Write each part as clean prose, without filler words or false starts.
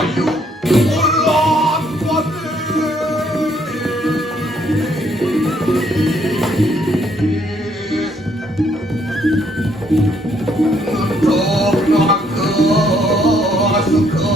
ayo ulang untuk naga suka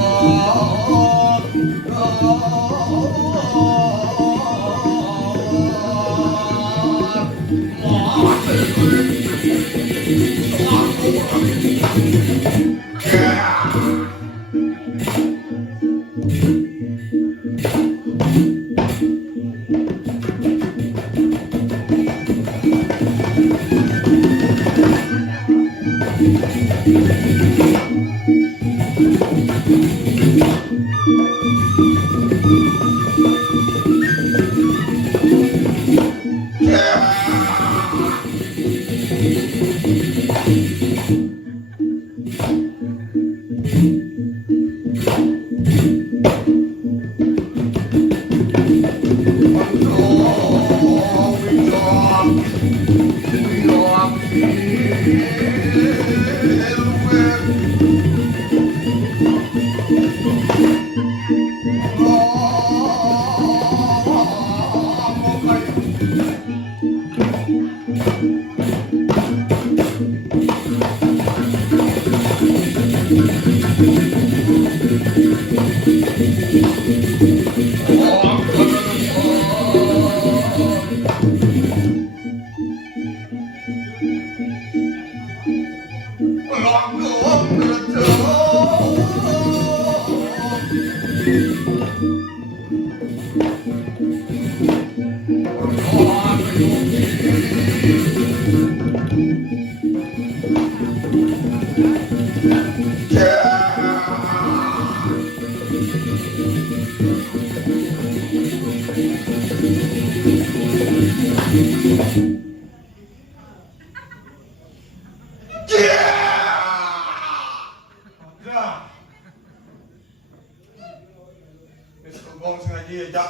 con sengaja ajak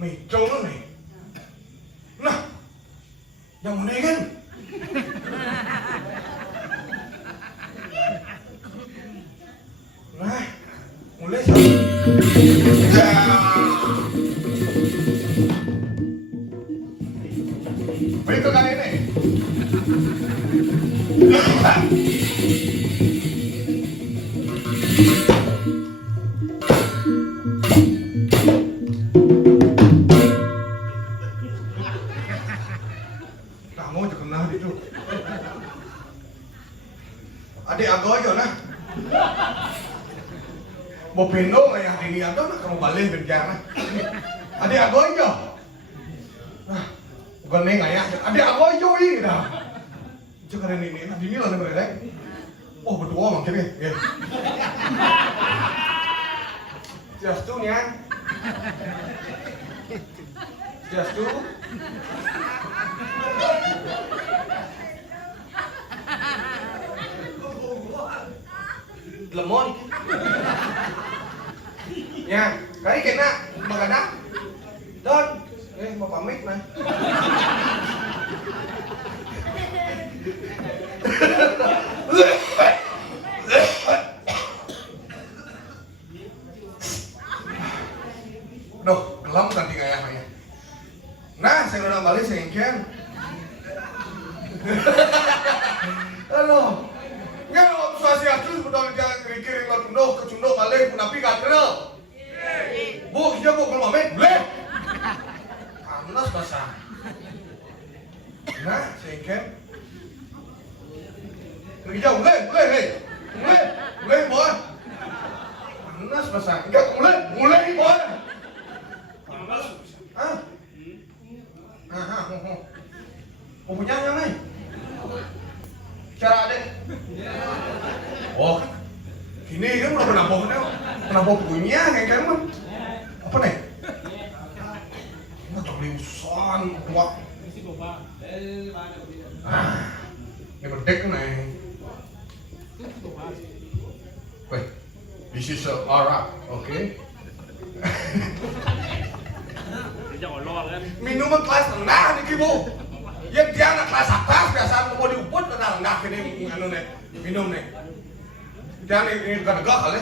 Mitro nih. Nah, yang mana kan? Nah, mulai berikut kali ini. Kamu juga kenal itu. Adik aku aja nah. Mau pendo kayak ini atau nak kamu balik berjalan. Adik aku aja. Nah, bukan neng ayah. Adik aku aja ini dah. Cuma ini nanti ini lah mereka. Oh berdua maksudnya. Ya. Just tu nih. Just tu. Lemon. Nha, cái kia nè, mà cả đó. Đơn, đây mau pamit này. Duh, kelam tadi kayaknya. Nah, saya udah balik sengken. Halo. Nggak om swastiastu sudah jangan kiring lo tunduk ke tunduk balik tapi gak kenal. Bu, kita mau kalau mamet boleh. Panas basah. Nah, sengken. Kerja boleh, boleh boy. Panas basah. Enggak boleh boy. Panas. Hah? Mau punya yang lain? Cara ada? Oh, ini kan udah penampung punya kayak kan mah. Apa nih? Nggak tahu liusan tua. Ini berdek nih. Wait, this is Arab, okay? Minuman kelas rendah nih ibu. Yang dia anak kelas atas biasa mau diuput rendah ini anu nih minum nih. Jangan ini kan negak kali.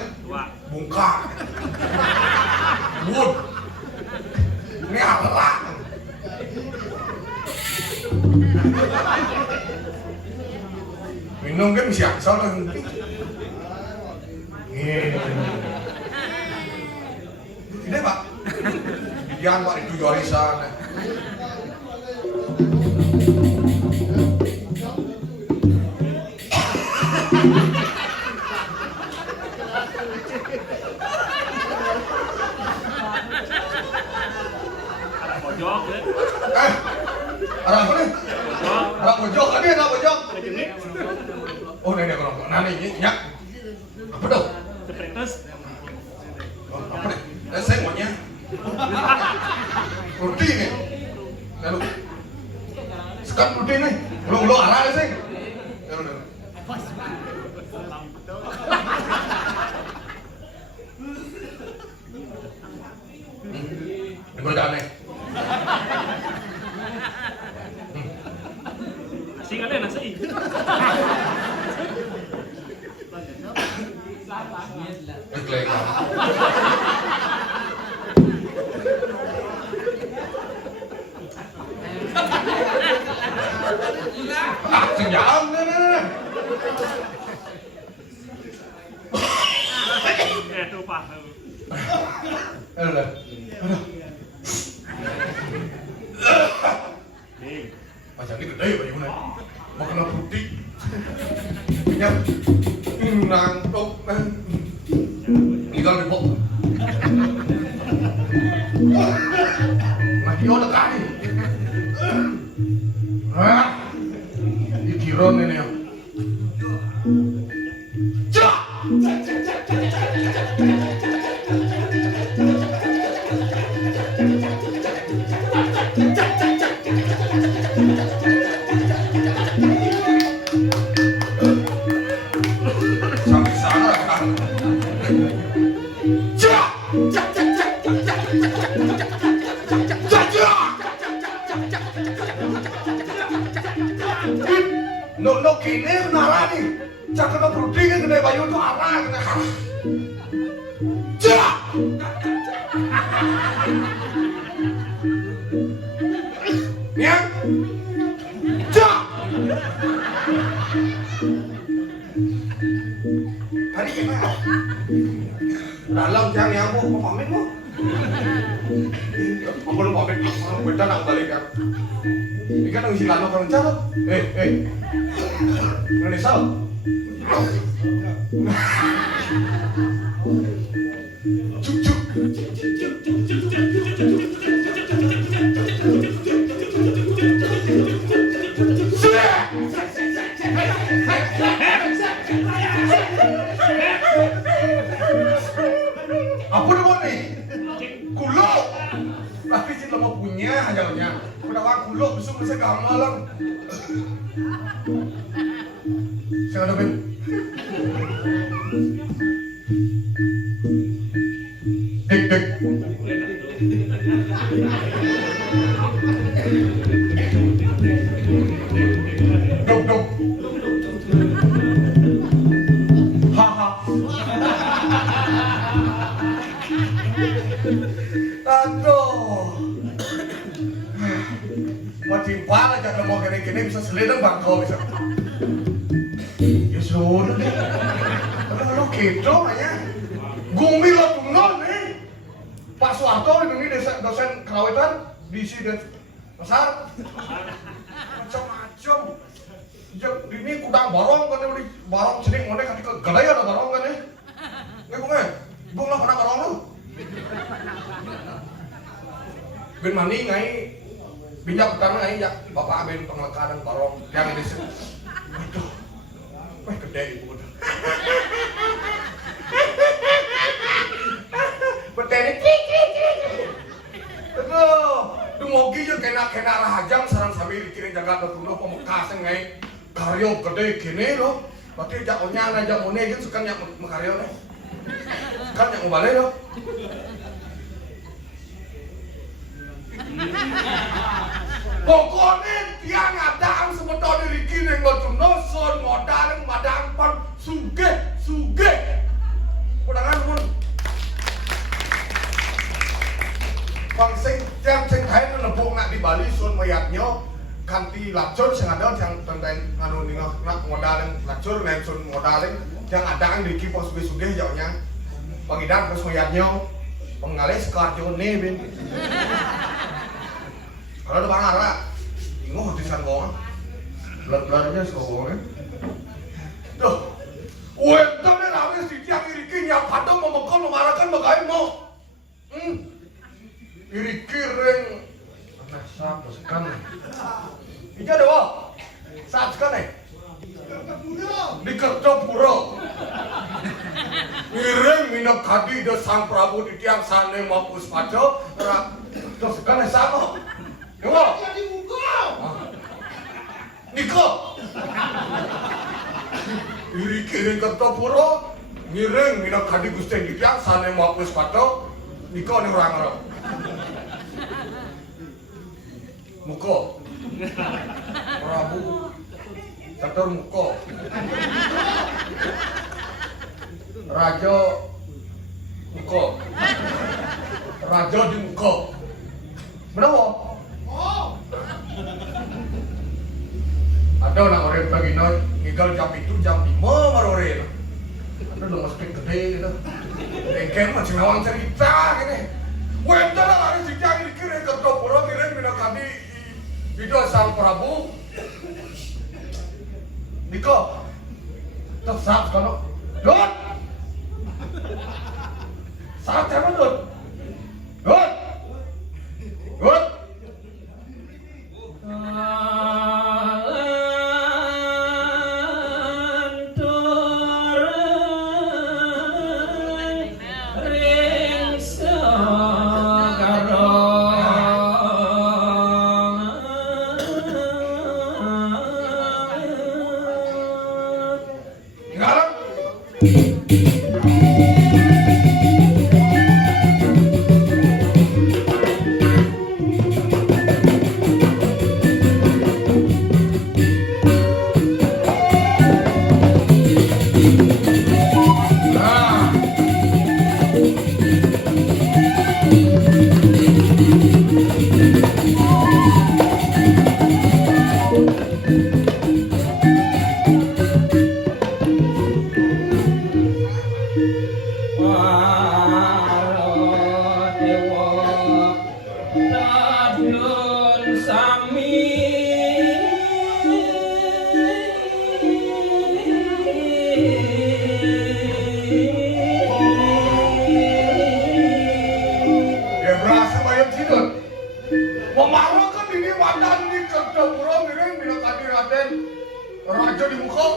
Bungkak. Wood. Ini apa? Minum kan siang soalnya. Ini Pak. Jangan Pak itu jorisan. Ada apa nih? Ada pojok, ada pojok. Oh, ini kalau nani ini ya. Apa dong? Oh, apa nih? Saya maunya roti nih. Lalu sekat roti nih. Belum arah sih. Ini berjalan nih. Asing kali nasa i. Naglag ka. Senjam na. Ito pa. Ano. Macam ni gede ba yun eh. Makan putih. Yang nangkok ikan dipok. Lagi ada kali. Ikiron ini ya. Cak. Sampai sana kan. Cak. No kini kenalan nih. Cak kena peruding kan gede bayu tuh arah kena. Cak. Niang. Cak. Hari gimana? Dalam jangan yang mau pamit mau. Aku lu pamit, kita nak balik kan. Ini kan ngisi lama kan rencana. Indonesia. Cuk. Apa nama nih? Kulo. Tapi sih lo mau punya ajalnya. Udah wah kulo besok bisa gamal. Saya ada ben. Dek. Dok. Haha. Aduh. Matimpal aja kalau mau gini-gini bisa selidang bangkau bisa. Ya sudah deh. Lo gitu aja. Gumi lo non nih. Pak Soeharto ini dosen kerawitan di sini besar. Macam-macam. Ya ini kudang barong kan ini barong sering mana kan ke gede ada barong kan nih. Bung lah pernah barong lu. Ben mani ngai binjak pertama ngai ya bapak ben pengelekaran barong yang ini sih. Aduh. Wah gede ibu. Betene aduh, dumogi je kena rahajang sareng sami dikirim jaga tuno pemekasan ngai karyo gede gini loh. Berarti jakonya aja mone gitu suka nyak makaryo nih. Kan yang balik loh. Pokoknya tiang adaan sebetulnya diri kini ngotuno son modal madang pan sugih sugih. Kudangan mun. Bang sing kae nebuk nak di Bali sun mayatnya kanti lacur sing ada yang tentang anu ningah nak modal lacur nek sun modal yang ada yang diki pos sugih jauhnya. Pangidang terus mayatnya pengalih sekarjo ne ben. Kalau ada bangara, ingoh hatisan gong. Belat-belatnya segong. Tuh, wento ne lawe sitiang iriki yang kadang memekal memarakan bagai mo. Iriki ring anak sapa sekan. Ija dewa. Saat sekan di Kertopuro. Iring minap kadi de Sang Prabu di tiang sane mampus paco. Terus sekan sama. Dewa. Niko. Iriki ring Kertopuro. Ngiring minap kadi Gusti di tiang sane mampus paco. Niko ni orang-orang. Muko. Prabu. Catur muko. Raja muko. Raja di muko. Menapa? Ada orang orang pagino ngigal jam itu jam 5 marore. Ada lo mesti gede gitu. Engkem macam orang cerita gini. Wento lang hari sejak ini kira Kertopuro kira minakadi itu Sang Prabu. Niko, tersap kalau Dot, saat siapa Dot? Dot, Dot. Memarukan ini wadah di Kertopuro miring minakadi Raden Raja di muka.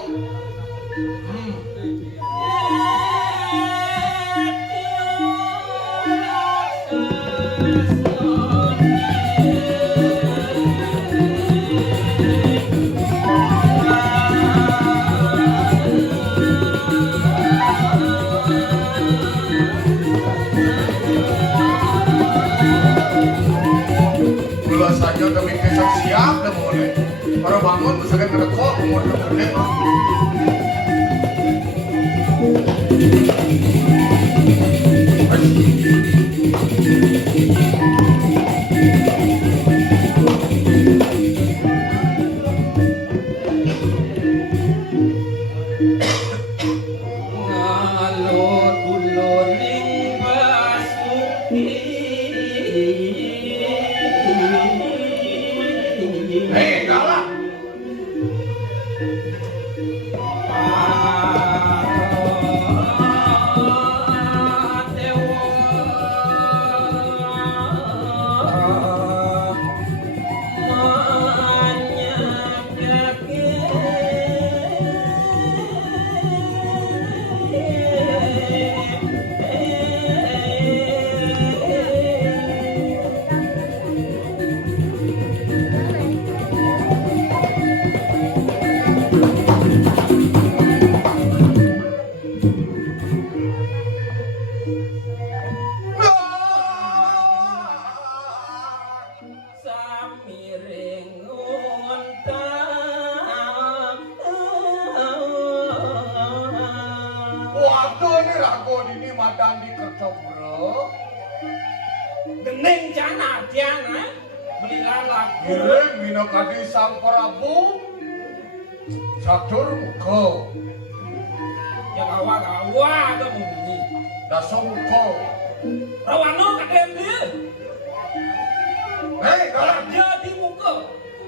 Saja kami besok siap dan boleh. Para bangun misalkan ngerekok umur tergede. dago ini madan di kercok bro. Gening jana tiana beli lalak. Ireng mina kadi sang Prabu. Catur muka. Yang gawa ada muni. Dasa muka. Rawano kadem dia. Hei, dalam Raja di muka.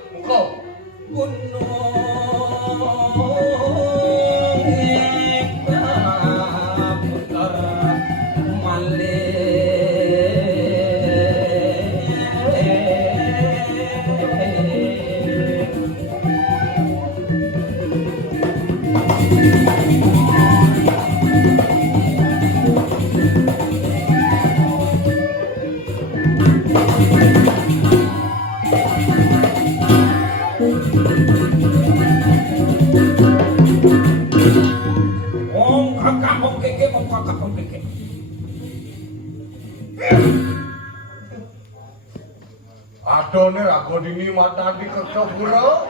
muka. Gunung putar Om kakak om keke. Adone rago dini madan di kercok bro.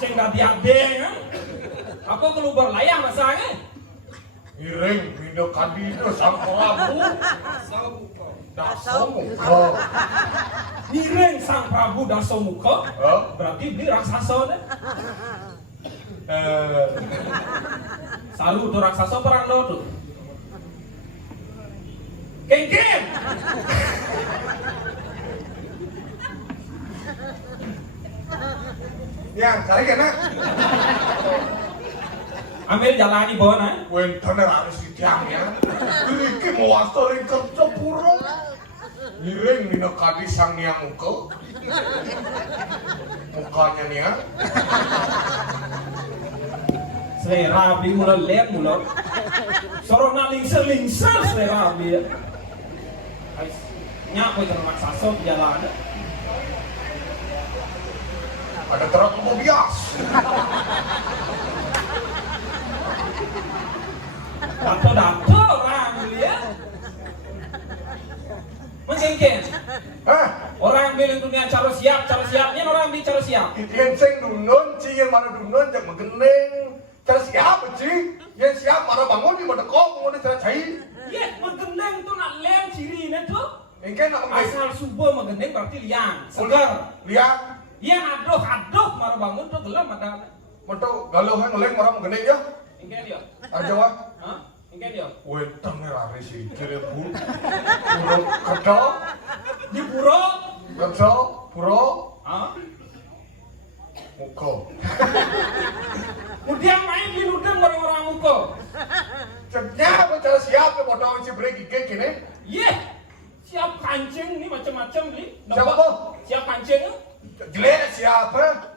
Sing dadi adeng kan. Apa keluar layang masanya? Ireng mina kadi itu sang Prabu. Dasa muka. Nireng sang Prabu Dasamuka. Hah? Berarti beli raksasa deh. Salu tuh raksasa perang lo tuh. Kengkem. Yang cari kena. Ambil jalan di bawah nah. Wentane harus tiangnya. Iki mau astorin kercok bro. Ireng mina kadi sang niang muka. Mukanya niang. Selera bi mulai lem mulai. Sorong na lingser selera bi. Nyak jangan raksasa jalan. Ada truk mau bias. Dato orang lihat. Mengengken. Hah? Orang bilang dunia cara siapnya orang bicara siap. Yang sing dunun, yang mana dunun, yang menggening. Cara siap sih? Yang siap mana bangun di mana kok bangun di cara cai. Iya, menggendeng tuh nak lem ciri ini tuh. Engke nak menggening. Asal subuh menggendeng berarti liang, segar. Lihat. Yang aduh marah bangun tuh gelam ada. Mentok galau hang leng orang menggening ya. Engke dia. Aja wah. Hah? Engke dia. Wentang rare sih kira bu. Puro kerja. Di pura. Kerja. Puro. Hah? Muka. Kemudian main di ludeng orang-orang muka. Ternyata cara siap ya potong si break gigi kini. Iya. Siap kancing nih macam-macam nih. Siapa tuh? Siap kancing. Jelek siapa?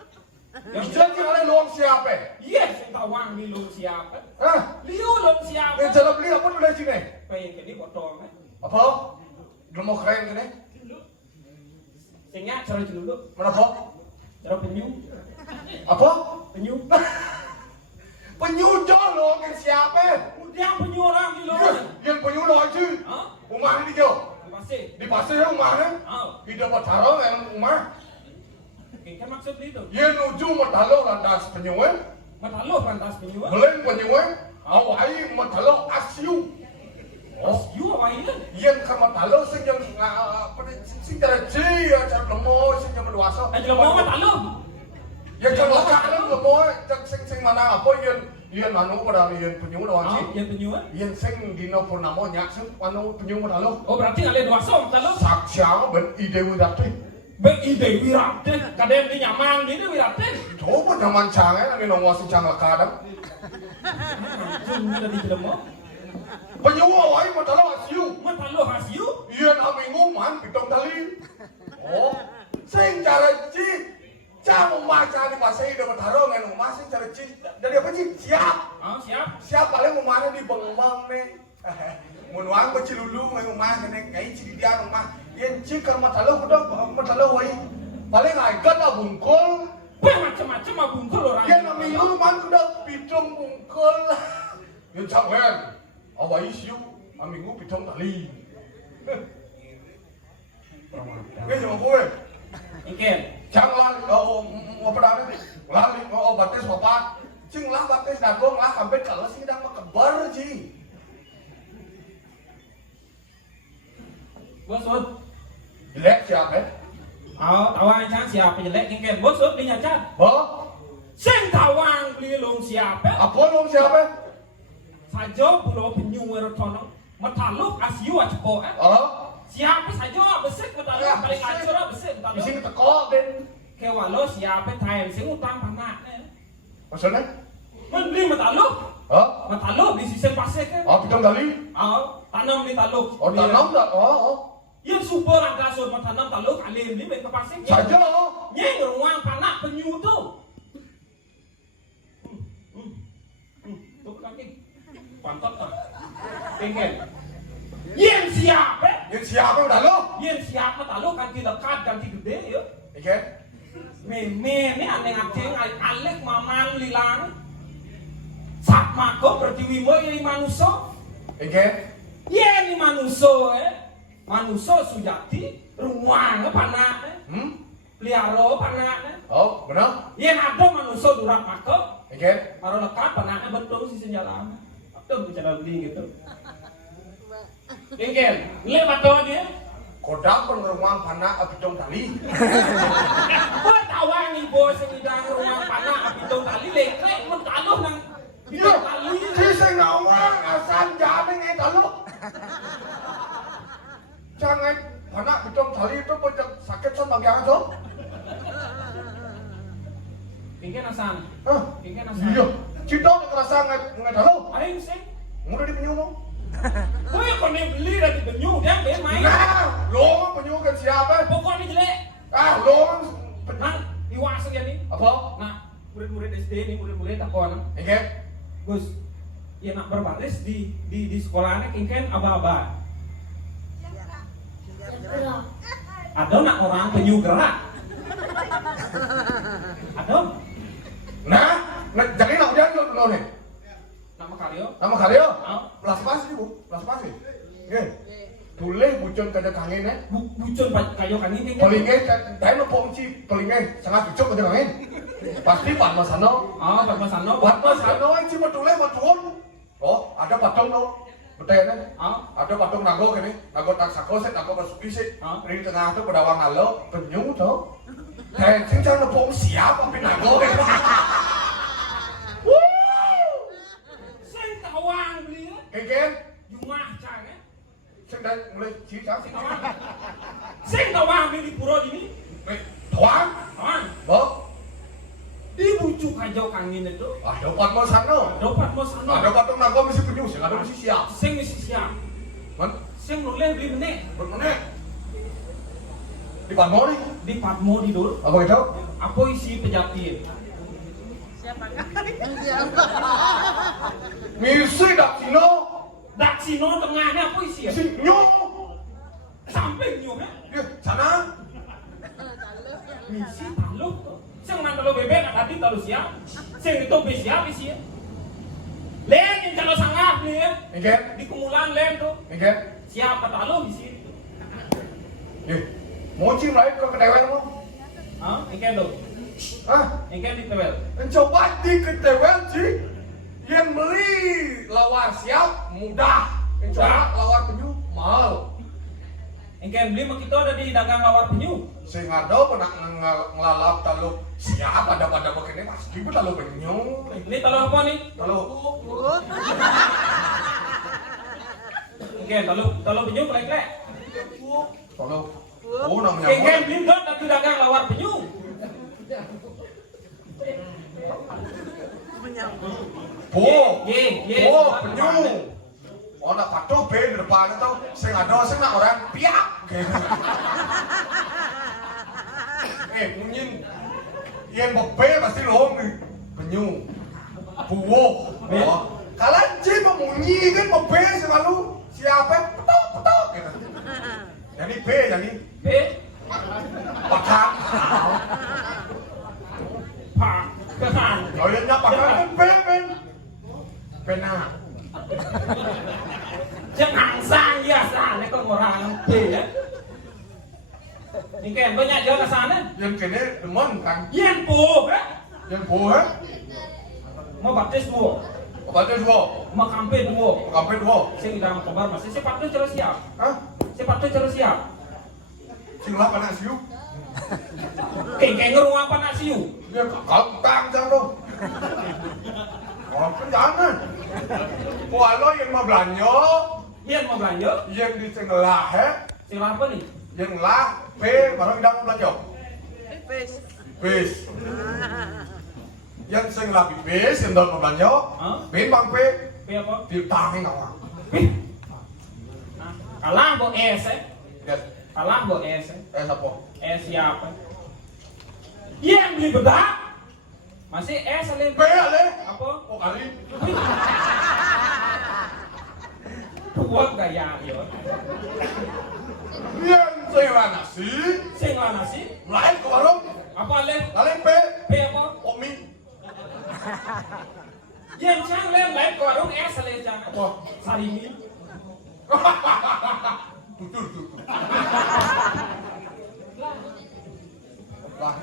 Yang jelas oleh luang siapa? Iya, saya tawang di lu siapa? Hah? Liu lu siapa? Yang jalan beli apa dulu sini? Pengen kini potong. Apa? Belum mau keren kini? Sehingga cara dulu. Mana apa? Cara penyu. Apa? Penyu. Penyu jolong yang siapa? Udah penyu orang di lu. Yang penyu lo aja. Hah? Rumah ini dia. Masih. Di pasir ya rumah ni. Oh. Hidup bertarung yang rumah. Kan maksud itu. Yang nuju matalo landas penyu eh. Matalo pantas penyu. Beleng penyu eh. Awai matalo asiu. Oh, you apa ini? Yang kan matalo sing yang sing cara ji ya cara lemo sing yang berduasa. Aja mau matalo. Yang kan makanan lemo sing mana apa yang anu pada yang penyu doang Oh, sih. yang penyu. Yang sing dino purnama nyak sing anu penyu matalo. Oh, berarti ada dua som matalo. Saksiang ben ide widati. Ide wirate, kadang di nyamang gitu wirate. Coba zaman canggih lagi nongol si canggih kadang. Jumlah di dalam. Penyu awai matalo asiu. Matalo hasiu. Iyan ami nguman pitong tali. Oh, sing cara ci cara maca di pasai dapat harungan rumah sing cara ci dari apa ci siap. Oh, siap. Siap paling rumahnya di bengong nih. Munuang baci lulu ngai rumah kene ngai ci di dia rumah. Yang ci kan matalo kuda matalo wai. Paling aikat lah bungkul. Macam-macam abungkul orang. Yang ami nguman kuda pitong bungkul. Yang canggih. Awai siu ami ngu pitong tali. Cái gì mà vui? Iken. Chẳng là apa dah? Lali bates papat. Cing lah bates dago lah sampai kalau sih dah makabar ji. Bos Sud. Jelek siapa? Tawang cang siapa jelek kengken bos Sud di nyacat. Sing tawang beli long siapa? Apa long siapa? Saja pulau penyu erotono. Mataluk asiu acepo siapa saja besek mataluk paling acur besek mataluk. Mesti ketekok ben. Kewalo siapa time sing utang panak. Maksudnya? Man beli mataluk. Mataluk di sisi pasir kan? Pitong kali. Tanam di taluk. Tanam tak? Yang super angka sur tanam taluk alim di ke pasir. Saja. Yang ruang panak penyu tu. Tuh kaki. Pantat tak? Tinggal. Yang siapa? Yang siapa udah lo? Yang siapa taluk ganti lekat ganti gede ya? Oke. Meme ni aneh aceng alek maman lilang. Sak mako pertiwi mo ini manusia. Oke. Ye ni manusia manusia sujati ruang panak liaro panak. Oh, benar? Ye ada manusia durang mako. Oke. Baru lekat panaknya betul si senjalan. Betul bicara beli gitu. Ingin lewat doa dia. Kodak pun rumah panak pitong kali. Kau tawang ibu sengidang ruang panak pitong kali lekrek pun taluh nang. Iya, si sengawang asal jalan yang kalau. Jangan panak pitong kali itu pun sakit sama bagian tu. Ingin asan. Ingin asan. Iya, cita kerasa nggak tahu. Ada yang sih. Mudah di penyu mau. Kau yang kau beli dari penyu dia main. Nah, lo penyu kan siapa? Pokoknya jelek. Lo Nang iwas ya nih. apa? Nah, murid-murid SD nih, murid-murid takon. Oke. Gus, ya nak berbaris di sekolahnya kengken aba-aba. Ada nak orang penyu gerak. Ada. Nah, jadi nak udah lo nih. Nama karyo. Nama karyo? Oh. Belas pasti bu, belas pasti. Oke. Tulis bucun kada kangen ya. Bucun kayo kangin kengken. Pelingnya, saya mau pomci pelingnya sangat bucun kada kangen. Pasti Pak Masano. Pak Masano. Pak Masano yang cuma tulis mau turun. Oh, ada patung lo. Betul kan? Ada patung nago kini, nago tak sako set, nago basuki set. Di tengah tu pedawang halo, penyu tu. Dan cincang nepom siapa pun nago deh. Sing tawang beli. Kengken, Jumah cang ya. sing dan mulai cincang sing Tawang. Sing tawang beli di pura ini. Tuang, Tawang. bo. Dibujuk aja kangin itu. Ada Pak Masano. Dapat mo sana. Ada patung nago mesti penyu, sing ada mesti siap. Sing misi siap. Man, Sing noleh beli meneh. bermana? Di Patmo nih. Di Patmo di dul. Apa itu? Apa isi pejatin? Misi dak sino, Dak sino tengahnya apa isi ya? si nyu. Sampai nyu ya? Dia sana. Misi taluk. Sing mantalo bebek tadi talu siap. Sing itu be siap isi ya. Len yang kalau sangat nih ya. Oke, Di kumulan len tuh. oke. Siapa talu isi. Mau cium lagi ke kedewan mau? Hah? Ikan lo. Hah? Ikan di tebel. Coba di kedewan sih. Yang beli lawar siap mudah. Yang coba lawar penyu mahal. Ikan beli mah kita ada di dagang lawar penyu. Sehingga ada pernah ngelalap taluk siap ada pada begini pasti pun taluk penyu. Ini talu apa nih? Taluk Ikan talu penyu kelek-kelek. taluk. Oh namanya Ikan beli dot tapi dagang lawar penyu. penyu. Oh nak patuh be di depan itu. Sing ada sing nak orang piak. Mungkin yang bebe pasti loh nih penyu. Buwo. Kalian sih memunyi kan bebe selalu siapa petok gitu. Jadi B jadi B. pakak. Pak. Kehan. Kaliannya pakak kan B ben. Pena. Jangan sang ya sana kan orang B ya. Ikan banyak jalan ke sana. Yang kene demen kan. Yang po ya. Yang buah. Mau baptis dua. Obatnya dua. Mau kampen dua. Kampet dua. Sing dalam kabar masih si baptis terus siap. Hah? Si Cepat terus siap. Sing lah panas siu. Kayak ngerung apa nasi yuk? Dia kaltang jam dong. Oh, jangan. Walau yang mau belanja, Yang mau belanja? yang di tengah Sing apa nih? yang lah, P, baru tidak mau belanja. Bis. Yang sing lah bis, yang dah mau belanja, bin bang P, P apa? ditangin awak. P. Kalah bo S Yes. Kalah bo S Siapa? S siapa? Yang beli bedak. Masih S alin. P ale. Apa? Oh kali. Kuat gaya yo. Yang sing lah nasi, Sing lah nasi. lain ke warung, Apa alin? lain P, P apa? omi. Yang cang lem lain ke warung S alin cang. Apa? Sarimi. Tutur. Lah.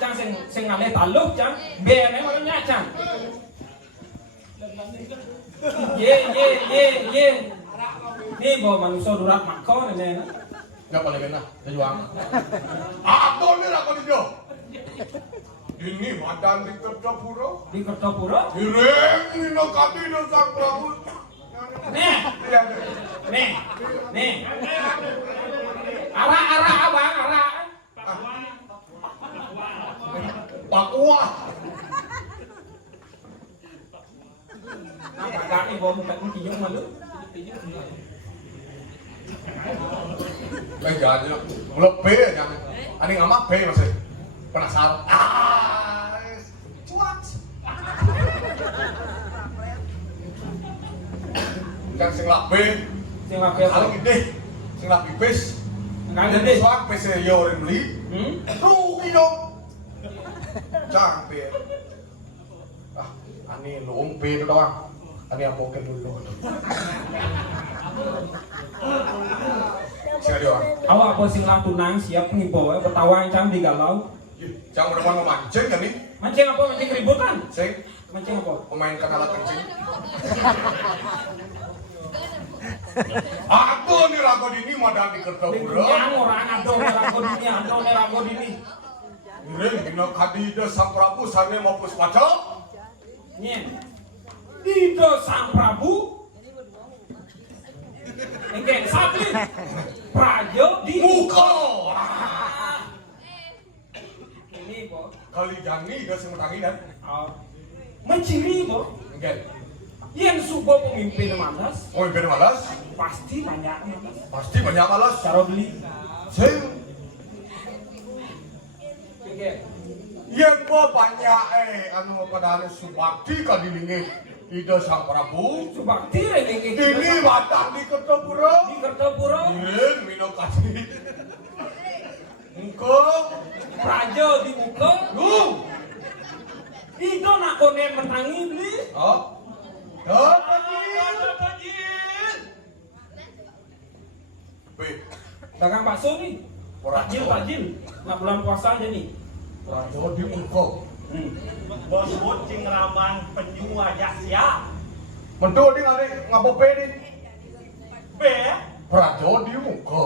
Cang sing alin taluk cang. B memangnya cang. Ye. Ni bawa manusia durat makau ni. Enggak boleh kena, juang. Aku ni lah kau dia. Ini badan di Kertapura. Di Kertapura. Ireng ni nak kati dah sang Prabu. Nih. Arah abang, arah. Pakua. Agak ni bawa muka ni kijung malu. Baik jalan je. Mula P aja. Ani ngamak P masih. Penasaran. Cuak. Yang sing lah B. Sing apa? Kalau gede. Sing lah pipis. Enggak Jadi gede. soal PC yo orang beli. Rugi dong. Jangan P. Ani luung P itu doang. Ani yang mau dulu. Siapa dia? Awak apa sing lah tunang siap ngibawa betawa cam di galau. Jangan udah mau mancing kan nih? Mancing apa? Mancing keributan? Sing Mancing apa? pemain alat kencing. Aku nih rago dini modal di Kertapura. Yang orang adong rago dini. Ring dina kadida sang Prabu sane mau puspaca. Nye. Dito sang Prabu. Engke sapi. Prajo di Muka. Ini bo. Kali jani dia sing tanginan. Menciri bo. Enggak. Yang subo pemimpin malas Oh, ben malas. pasti banyak malas. Pasti banyak malas. Cara beli. Sing Engke. yang mau banyak anu padahal subakti kadilingi ida sang Prabu. Subakti ini Ini batang di Kertapura. di Kertapura. Ring mino kasih. Engko Prajo di muka. Itu nak konen menangi beli. oh. B. Dagang bakso nih. Takjil. Nak bulan puasa aja nih. Rajo di Muka. Bos bocing raman penyu aja siap. Mentul di ngari ngapa P ni? B. Rajo di Muka.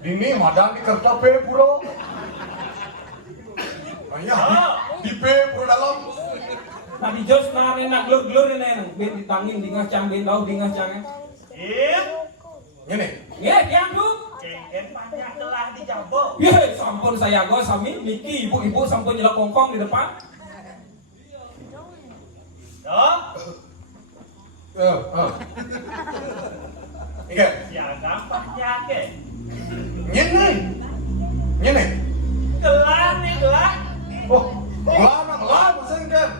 Dini madang di Kertapura. Ayah di P pura dalam. Nah di Jos nari nak glur ini ben ditangin di ngacang ben tahu di ngacang. Ini. Ya, yang tu. Kengken banyak telah dijabok. Ya, sampun saya go sami Niki ibu-ibu sampun nyelok kongkong di depan. Iya. Ya gampang ke. Ini. Gelar nih gelar. Oh, gelar mesin kan.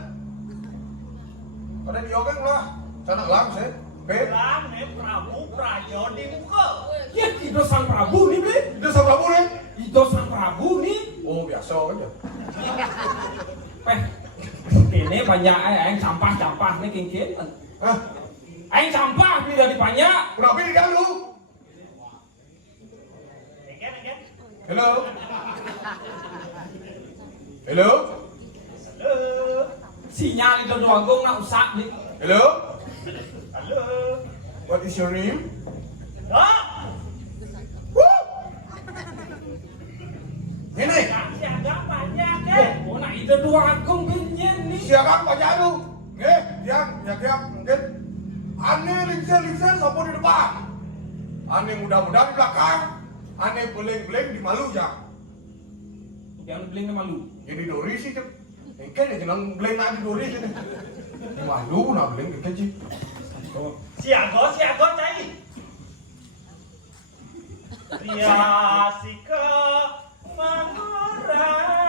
Ada di yoga lah. Sana gelar mesin. B. Gelar nih Prabu Prajo di muka. Ya, itu sang Prabu nih, Bli. Itu sang Prabu nih. Itu sang Prabu nih. Oh, biasa aja. Ini banyak aing sampah nih kengkin. Hah? Aing sampah beli dari banyak. Kenapa ini dulu? Kengken. Hello. Hello. Sinyal itu doang nak usak nih. Hello. Halo. What is your name? Đó. Ini. Siaga banyak deh. Oh, nah itu dua akung binyen nih. Siakan Pak Jadu. Nggih, diam, mungkin. Ane lingsen sampai di depan. Ane mudah-mudahan di belakang. Ane beling-beling di malu ya. Jangan beling malu. Jadi dori sih cep. Kan ya jangan beling nak di dori sih. Di malu nak beling kan sih. Siaga cai. Riasika mengurang.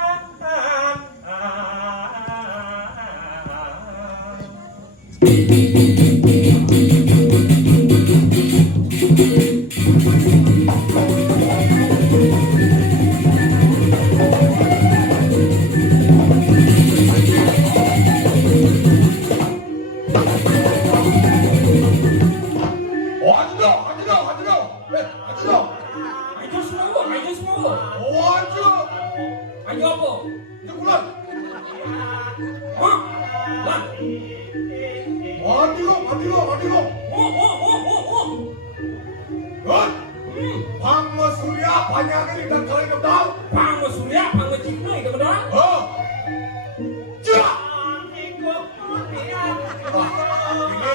Ayo semua. Ayo apa? Hah? Lan. Mati lo. Pangma Surya banyak ini dan kali kedal. Pang Surya, pang Cina itu benar. Cila. Ini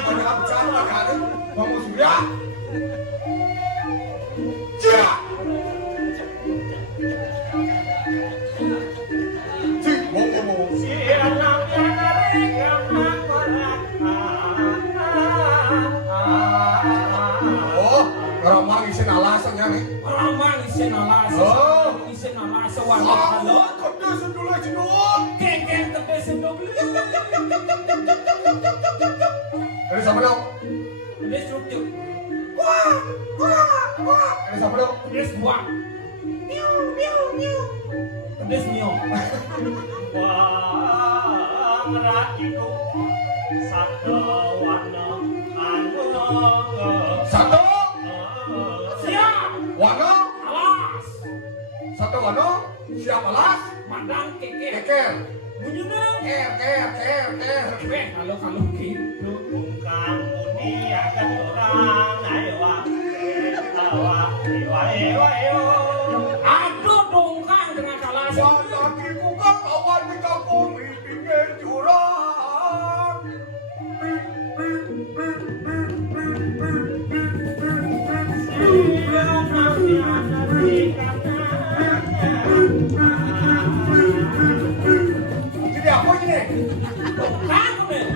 banyak bicara kan? Pangma Surya. Cila. Cik, ngomong. Ramang isin alasan ya nih. Ramang isin alasan. Isin alasan warna halo. Kedus dulu cendol. Keng kedus dulu. Dari sama dong. Kedus struktur. Wah. Dari sama dong. Kedus buang. Kedus miau. Wang rakiku satu warna Satu. Siap. Wano. Alas. Satu wano. Siap alas. Mandang keker. Keker. Bunyi nang. Ker. Kalau gitu. Bukan budi akan orang ayo tawa ewa. Aduh dongkang dengan kalah. Kakiku kan awan di kampung di pinggir jurang. Jadi apa ini? Dongkang men.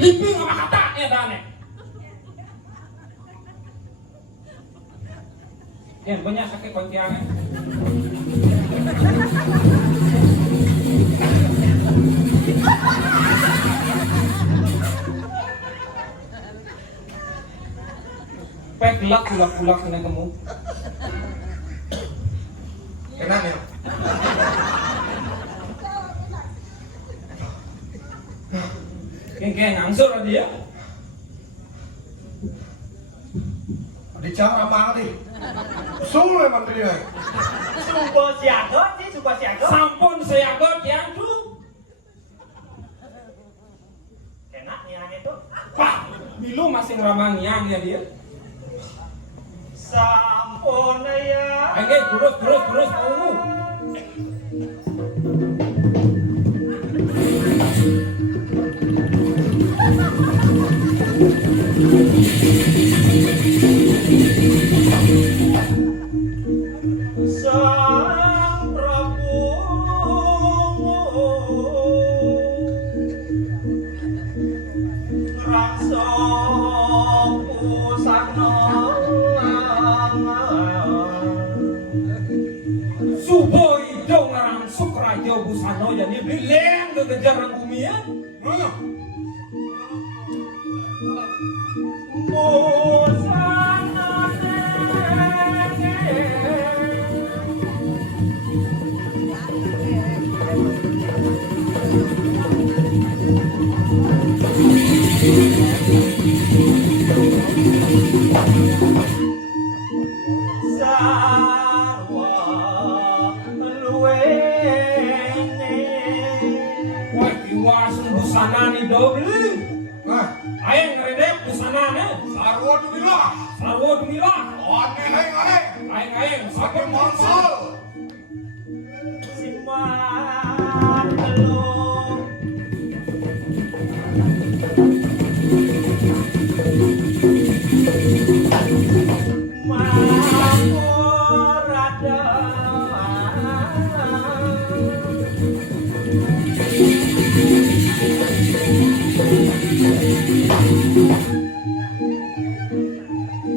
Liping apa katanya dane? Yang banyak sakit kontiangan. Pek gelap kulak kena kamu. Enak ya? Geng ngangsur dia. Di cara apa nih? Sulu emang dia. Suka siaga. Sampun saya got yang tuh. Enaknya itu. Pak, bilu masih ramang yang ya dia. Sampun ya. Oke, terus mau. Sang Prabu busana Suboi dong orang Sukrajo Busano jadi bileng ke kejaran bumi ya. busana sarwa luwene Wah iwasan busana ni dobli. Nah, Ayang ngeredep busana ne. sarwa tu bila. Sarwo dumila. Aneh aneh. Ayang Sakit sakit mansal. simar telung mamorada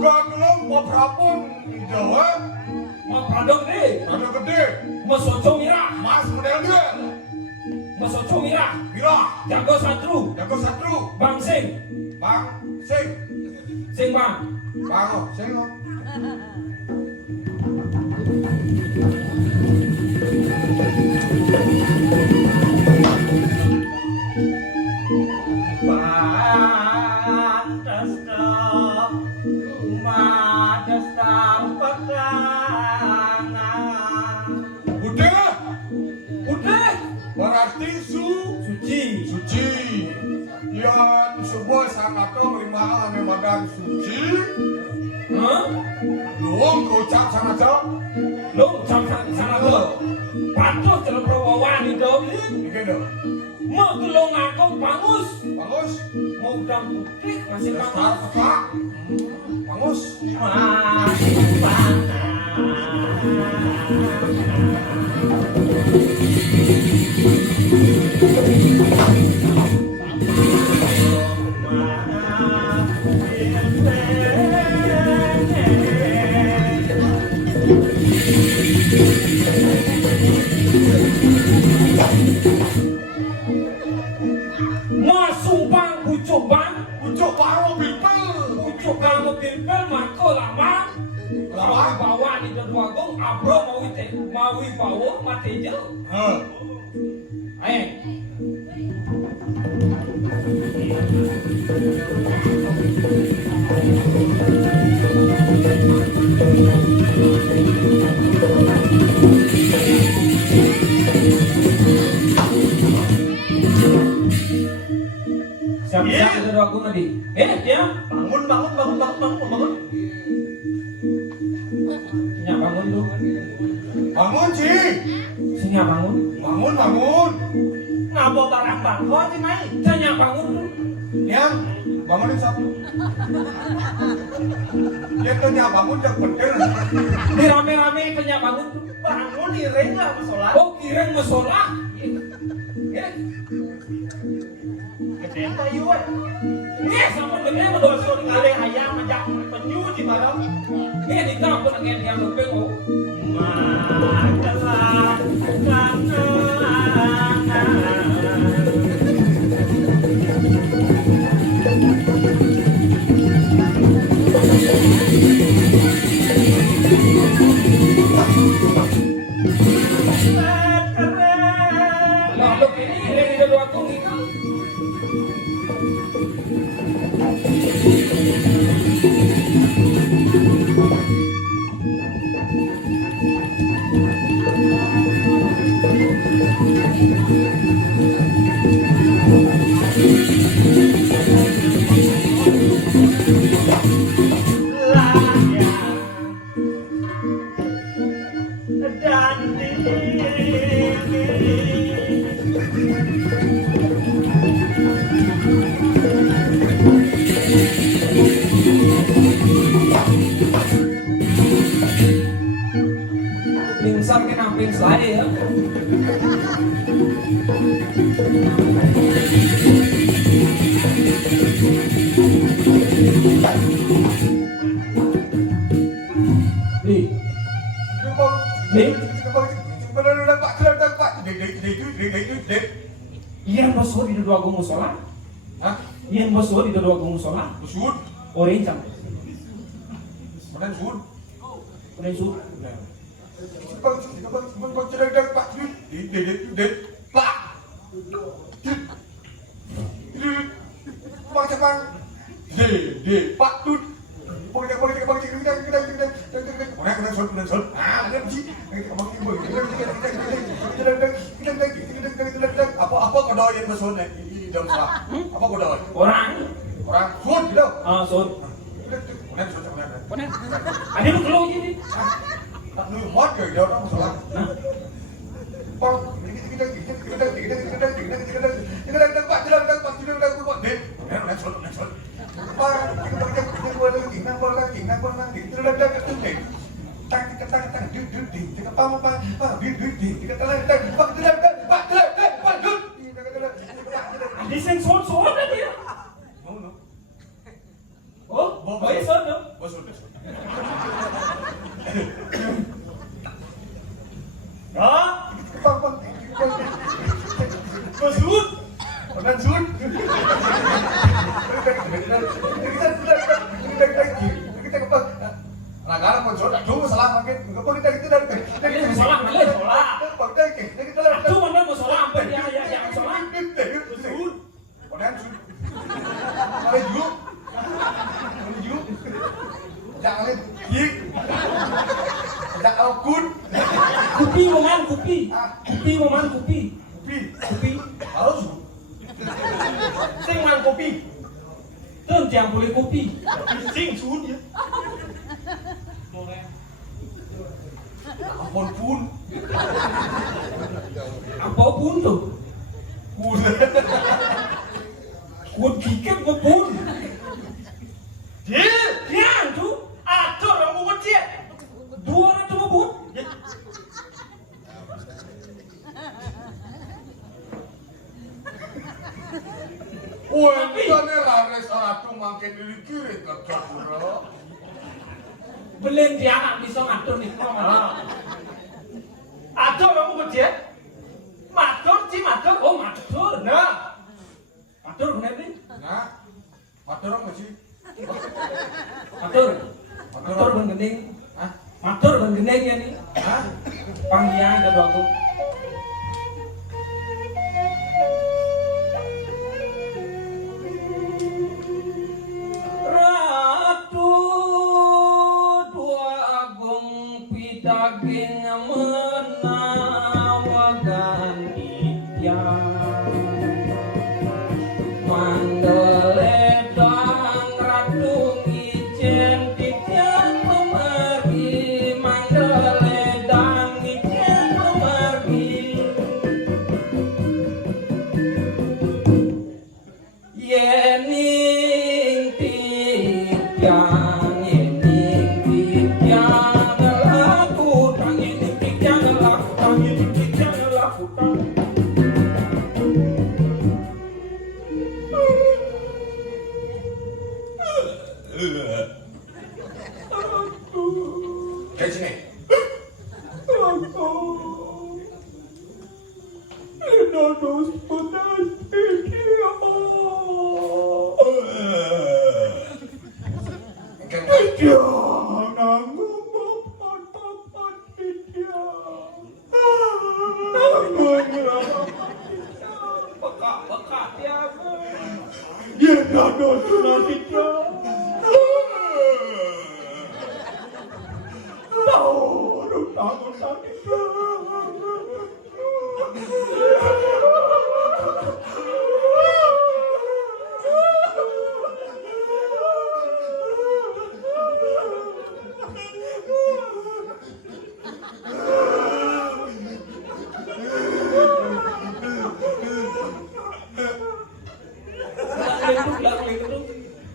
Gagelum beberapun Jawa. mau pradong deh. Ada gede. Mesoco mirah. Mas model dia. Mesoco mirah. Bila. Jago satru. Jago satru. Bang sing. Bang. Sing. Sing bang. Bang. Oh. Sing. Oh. Pantasta madasta pegangan Udah. Udah. Berarti Suci. suci. Ya sebuah sakato lima memadang suci. Hah? Luang kocak sangat jauh. Lu sama sana tuh. Patuh celok rawawan di dobli. Ini dong. Mau tulung aku pangus. Bagus. Mau udang putih masih Dasar pangus. peka. Bagus. Masuk bang pucuk bang. Ujuk baru bilpel. Pucuk bang mobil mako lama. Lawan bawa di kedua gong abro mau bawa mati jauh. Hah. Eh. Siap-siap itu aku nanti. Ya. bangun Sinyak bangun tuh. Bangun sih. Sinyak bangun. Bangun bangun. ngapa barang bangko sih mai Sinyak bangun tuh. Yang bangunin satu. Dia tanya bangun yang bener. Di rame-rame sinyak bangun tuh. bangun iring lah masalah Oh kirim musola. Ya. gede kayu we Ini sama gede dosun mendosun kali ayam majak penyu di barang Ini di kampung yang dia lupa. makalah Lalu ini dari kedua tuh kita. dan Pingsan kena pingsan ya. Đi. Đi. Iyan bosor di dua gunung musola. Hah? Iyan bosor di dua gunung musola. Sud? Orange jam. Mana sud? Orange su. Apa kau doa yang bersun di dalam salah? Apa kau doa? Orang. Orang sud gitu. Ah, so. Mana sud mana? Ada lu keluar gini. Tak lu hot ke dia orang salah. Bang, Ada sensor ada dia. Oh, boleh sensor tu. Hah? Bersud? Orang sud. Negara pun sudah cuma salah makin. Kau kita dari Salah mana salah. kita. Aku mana mau salah apa dia yang salah. Sud. Orang sud. Ada you. You. Jangan gig. Jangan kun. Kupi moman kupi. Kupi moman kupi. Kopi. Kupi. Harus. Sing mang kopi. Tu jangan boleh kupi. Sing sud ya. Ampun pun. Apa pun tu. Pun. Kuat giket kau pun. Dia. Yang tu. Ada orang buat dia. Dua orang tu pun. Wah, kita ni rare satu makin diri kiri kerja bro. Belen dia anak bisa ngatur ni kau mana. Ada orang buat dia. Matur si matur. Oh matur. Nah. Matur benar ni. Nah, matur orang macam Matur. Matur bang gending. Hah? Matur bang gending ya ni. Hah? Panggian ada aku. Ratu dua agung pitaging menawakan ityang mandeledang ratu ijen ityang memergi mandeledang ijen memergi yening tityang laku tang yening tityang laku tang yening tityang laku tang Kayak sini.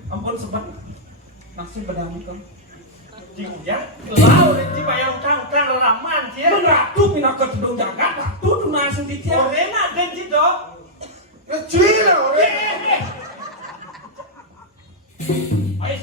Ampun sempat nasib padamu kau. Jing ya. Lau ni si bayang kang raman dia. Ratu pinakar sedung jagat, ratu tu nasi dia. Orena den si dok. Ya cina orang. Ais,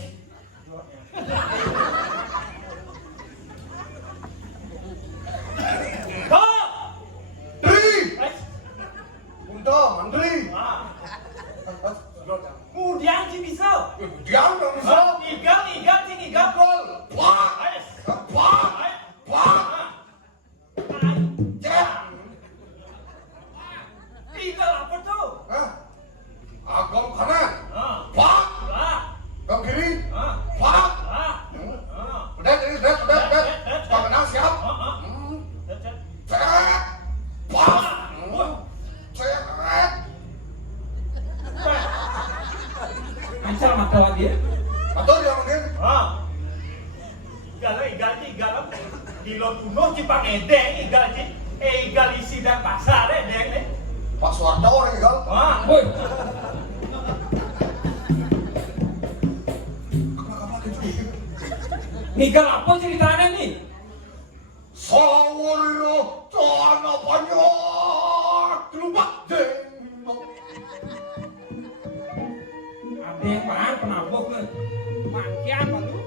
Di lo tuno cipang edeng igal isi dan pasar edeng nih. Pak Suwardo orang igal. Wah, Woi, Kenapa gitu? ngigal apa ceritanya nih? Sawuriro cana banyak kelubak deng. Ada yang perang penabuk nih. Mangkian malu.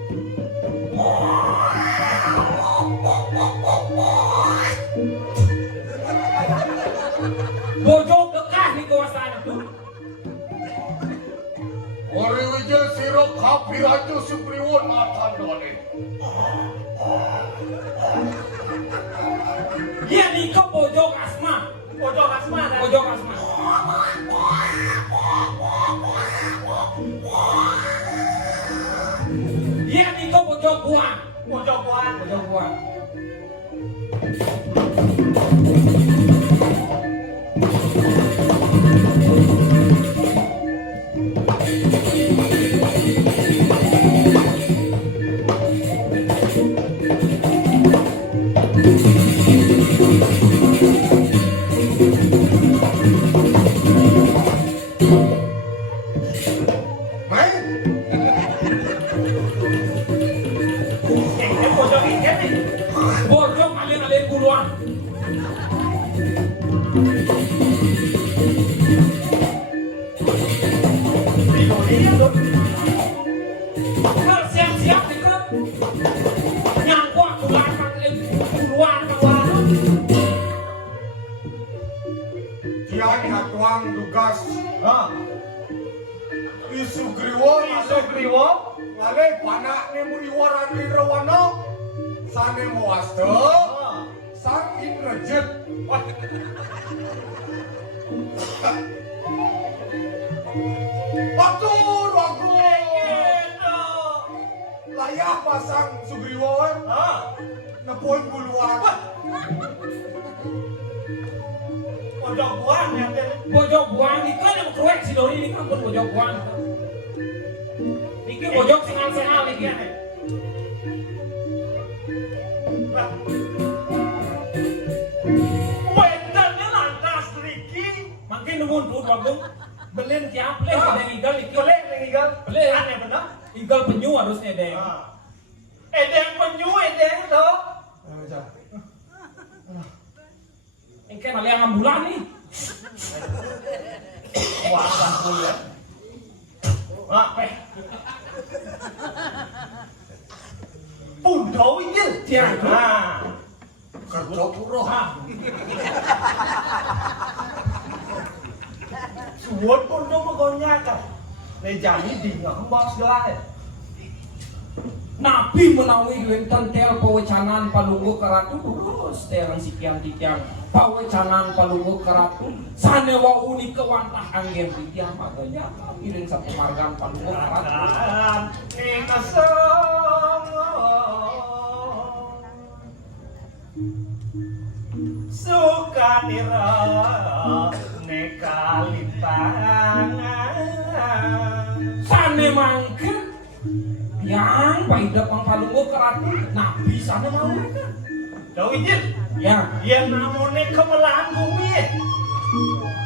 Bojok dekah nih kawasan itu. Ori wijil siro kapiraju supriwon atandone. Dia nih ke bojok asma. pojok asma dah. Bojok asma. Dia nih ke bojok buah. Pojok buah. Bojok buah. Main. Pojok ikan nih. Bojok alien-alien buluan. Iya dong. Kalau siap-siap deket. Nyangkut bulan alien buluan keluar. Kian hatuang tugas. Isu griwo Isu kriwo. ngale panak ne muriwaran irawana sane moaste sang inrejet. Batur aku layak pasang sugriwo nepon buluan. Pojok buah nih ada. Bojok buang itu kan yang keruek si Dori ini kan pun bojok buang. Niki bojok singal-singal niki ya. Wedannya lantas Riki. Makin numun pun bagung. Belen tiap les ada igal niki. Boleh nih igal. Boleh. Aneh benar. Igal penyu harusnya deh. Edeng penyu edeng tuh. Ini kan alian ambulan nih. Wah, sampul ya. Wah, Pundaw ini. Tiang. Kerja puro. Suwon pundaw magonya kan. Lejani di ngambak segala. Nabi menawi wenten tel pawecanan palunggu keratu terus terang sikian titiang pawecanan palunggu keratu sane wa uni kewantah anggen titiang makanya iring satu margan palunggu keratu Sukanira nekalipangan sane mangke yang paidah pang palunggu keratu nabi sane mau Dawijin, ya yang namanya kemelaan bumi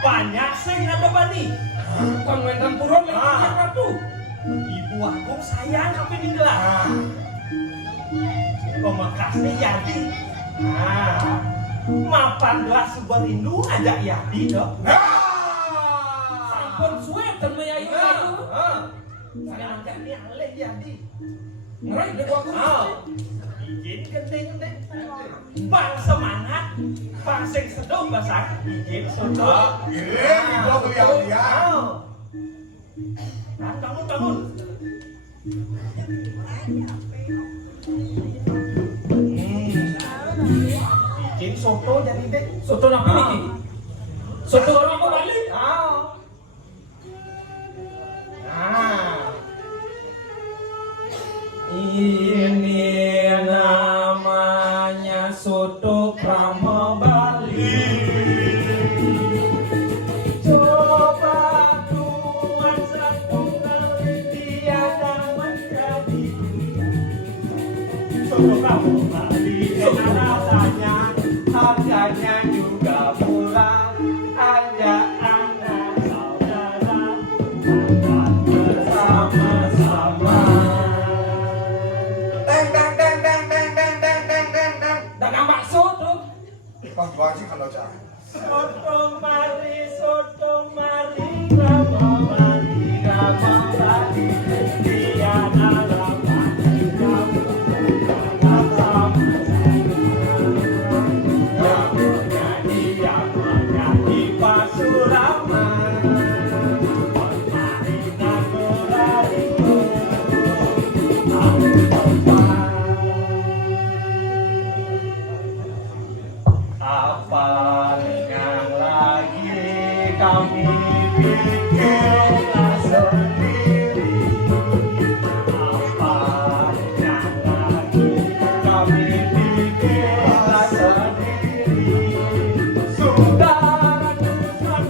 banyak sing ada bani. kan wenten purun lagi keratu Ibu aku sayang apa di gelas. Pemekasnya jadi. Mapan gelas sebuah rindu ajak jadi dong. sampun suwe ten meyayu itu Saya ajak dia alih jadi. ngerai deh gua Izin gede-gede. Bang semangat, bang sing seduh basah. Izin seduh. Ini gua beliau-beliau. Bangun. Izin soto jadi deh. soto nabi niki soto orang mau balik ini namanya soto Krama Bali. Coba tuan satu kali tiada menjadi Soto kamu beli enak rasanya, harganya juga murah. Ajak anak saudara makan bersama-sama. Teng teng teng teng teng teng teng teng teng teng. Dagang bakso tuh. Kau jual sih kalau cah. Soto mari, rama mari, dia dalam hati kamu menyanyi Pasurama. Mari nagolari, aku coba. Apa yang lagi kami pikirkan sendiri? Apa yang lagi kami pikirkan sendiri? Sudah ratusan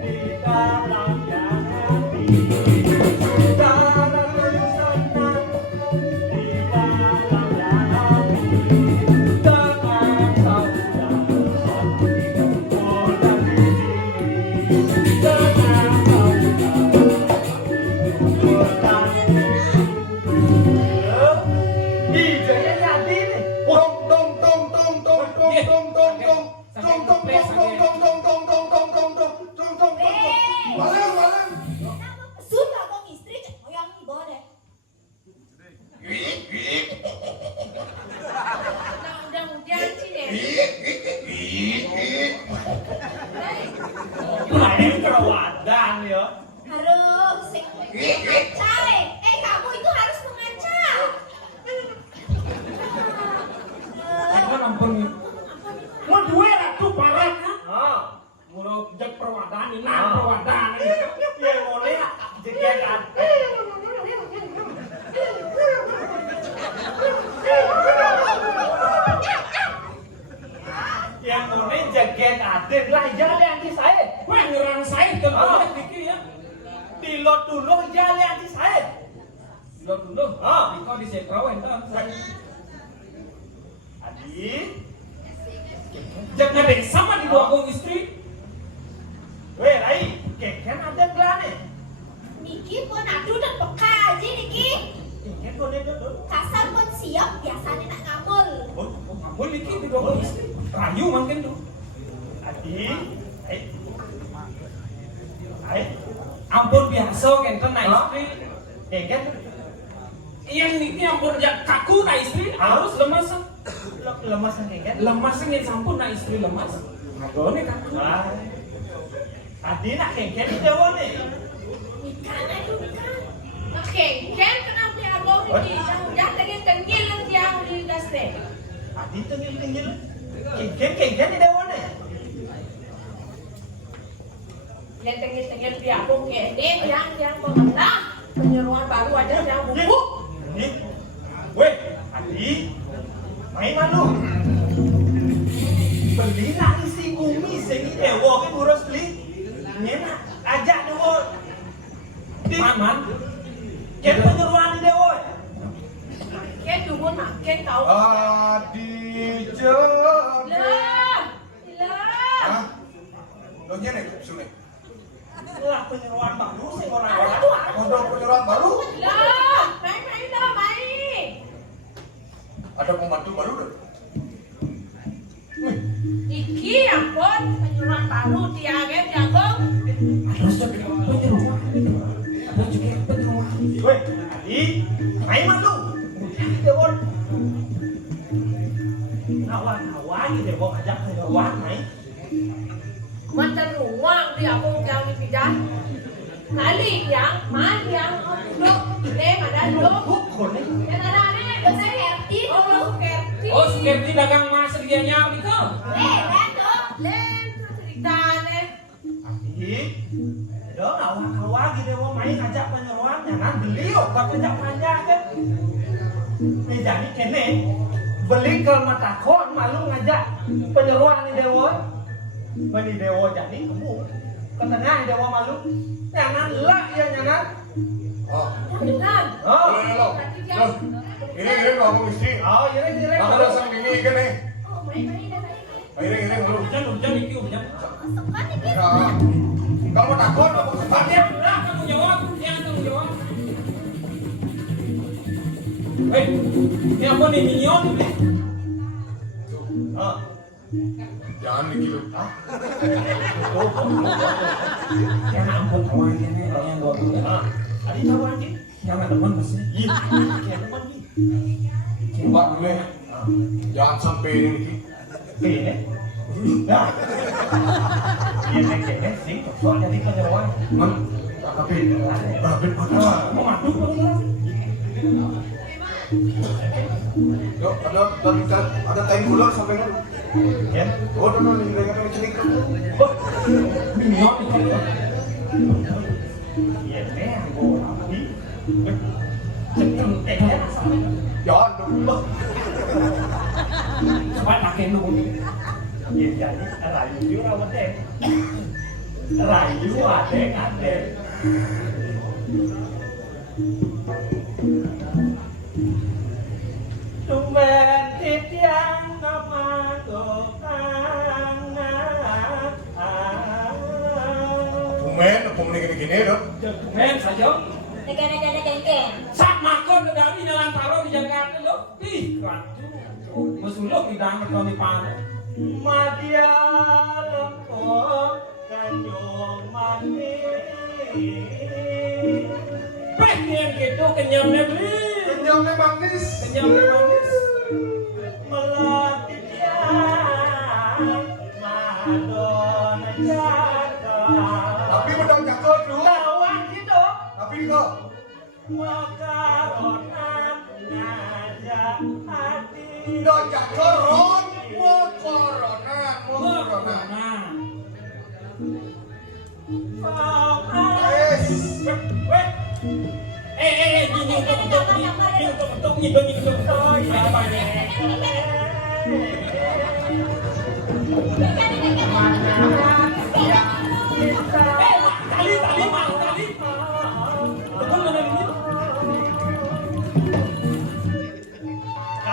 di dalamnya hati. Sudah ratusan di dalamnya hati. Sudah kong istri cek yang di bawah deh. Nah, mudah-mudahan sih deh. Ini kerawadan ya. Harus cari. Kamu itu harus mengaca. Kan ampun. Mau duwe ratu parah kan? Mula jak perwadani, nah perwadani. Ya boleh jegetan. Yang boleh jeget aden lah jalan yang di saya. Wah nyerang saya terus dikit ya. Di lot dulu jalan yang di saya. Lo dulu. Diko di seprawa entar. Adi, Jaknya deh sama di bawah kong istri. weh Rai, keken ada belane. Niki pun aduh dan peka aja Niki. Keken boleh dulu. Kasar pun siap biasanya nak ngabul. Oh, ngabul dikit di bawah kong istri. Rayu makin tuh. Adi, Rai, Ampun biasa kan na istri. keken Yang niki ampun jak kaku na istri harus lemas. lemas keken. Lemas ngin sampun na istri lemas. Ngagone kaku. Wah, Adi nak keken di dewa nih. Ikan aduh ikan. Oke, kan kenapa ya abang ini? Jangan tengil-tengil yang dia di gas deh. Adi tenggil-tenggil. Keken di dewa nih. Yang tengil-tengil dia abang ini yang pengenah penyeruan baru aja yang buku. Nih, weh, Adi, main malu. Beli lah isi kumis ini dewa kan urus beli. Nyenak, ajak dewa. Di Man. Ken penyeruan di dewa. Kan dulu makin tahu. Adijan. Lah. Hah? Lo nya nih sini. Lah penyeruan baru sih orang-orang. Ada penyerahan baru. Lah, main lah, main. Ada pembantu baru deh. Iki ampun penyuruhan baru dia kan jagung. Harus jadi penyeruan. Harus jadi penyeruan. Weh, Adi, main malu. Dewa. Nawan-nawan gitu dewa ajak penyeruan main. Macam ruang dia pun yang dipindah. Kali yang look, ada look. Bukan nih. Yang ada bahasa Herti dulu, Herti. Oh, seperti dagang mas dianya itu. Len tuh ceritanya. Adi, do nawan-nawan gitu dewa main ajak penyeruan jangan beli obat ajak panjang kan. Nih jadi kene beli ke mata kon malu ngajak penyeruan nih dewa. Bani dewa jadi kamu ke tengah dewa malu. Jangan lah ya jangan. Oh. Dengan. Oh, Lo. Ini kamu istri. Oh, iya iya. Aku udah sang bini kan nih. Oh, main dah. Ini dulu. Hujan iki hujan. Sekat ini. Kamu takut kamu sempat ya? Udah kamu jawab, jangan kamu jawab. Hei, ini apa nih minion ini? Oh. Jangan begitu. Ya ampun kawan ini yang dua tuh. Adi tahu anjing. Jangan teman pasti. Iya, ya teman nih. Coba dulu ya. Jangan sampai ini. Pilih. Nah. Iya kayaknya sih. Kok jadi penyeruan? Tapi Mau masuk kalau Yuk, ada kain ular sampai kan? Ya. Oh, ini dengan cerita. Oh, minion itu. iya nih. Oh, tapi. Cekem Jangan dulu. Cepat pakai dulu. Iya jadi rayu rawat deh. Rayu adek. Tumben titiang nama Bumen, aku gini dong. Men saja. Nega. Sak makon dari jalan taro di Jakarta lo. Ih, ratu. Mesulok di dalam kami panen. Madya lengkop kanjong manis. Pengen gitu kenyamnya beli. Kenyangnya manis. Kenyamnya manis. Melatih tiang madon jaka. Tapi udah cakep dulu. Lawan gitu. Tapi kok Makaronan ngajak hati. udah cakep ron. Mau corona. Nah,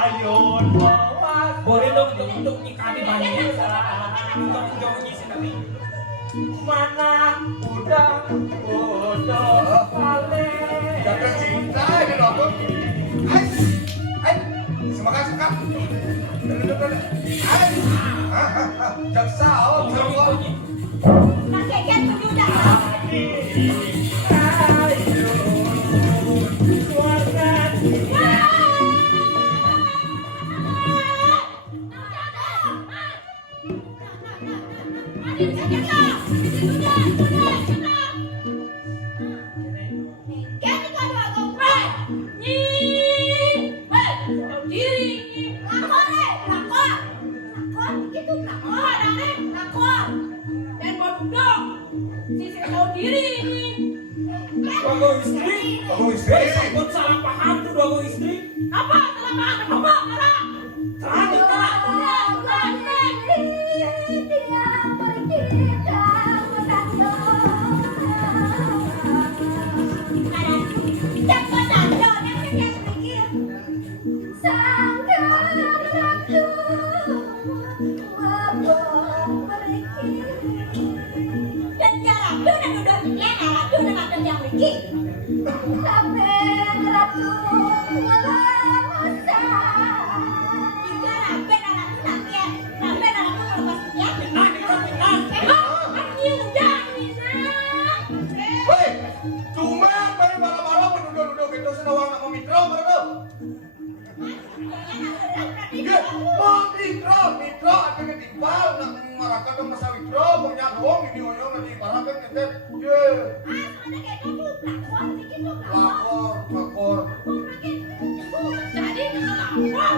Ayun bawas boleh dong untuk nyikati banyak. Untuk ngisi tapi. mana udang bodoh kale. Jatuh cinta ini nonton. Hai, semangat. Hai, jaksa, oh, semua. Pakai tujuh dah. Dua istri. Aku istri. Takut salah paham tuh dua istri. Apa? Kenapa? Woi, cuma baru malam-malam menduduk-duduk itu senawang nak memikro, baru. Ya, mau mikro, akhirnya dibal, nak mengarakan dong masa mikro, punya doang, ini orang lagi balakan ngetet, ye, lakor,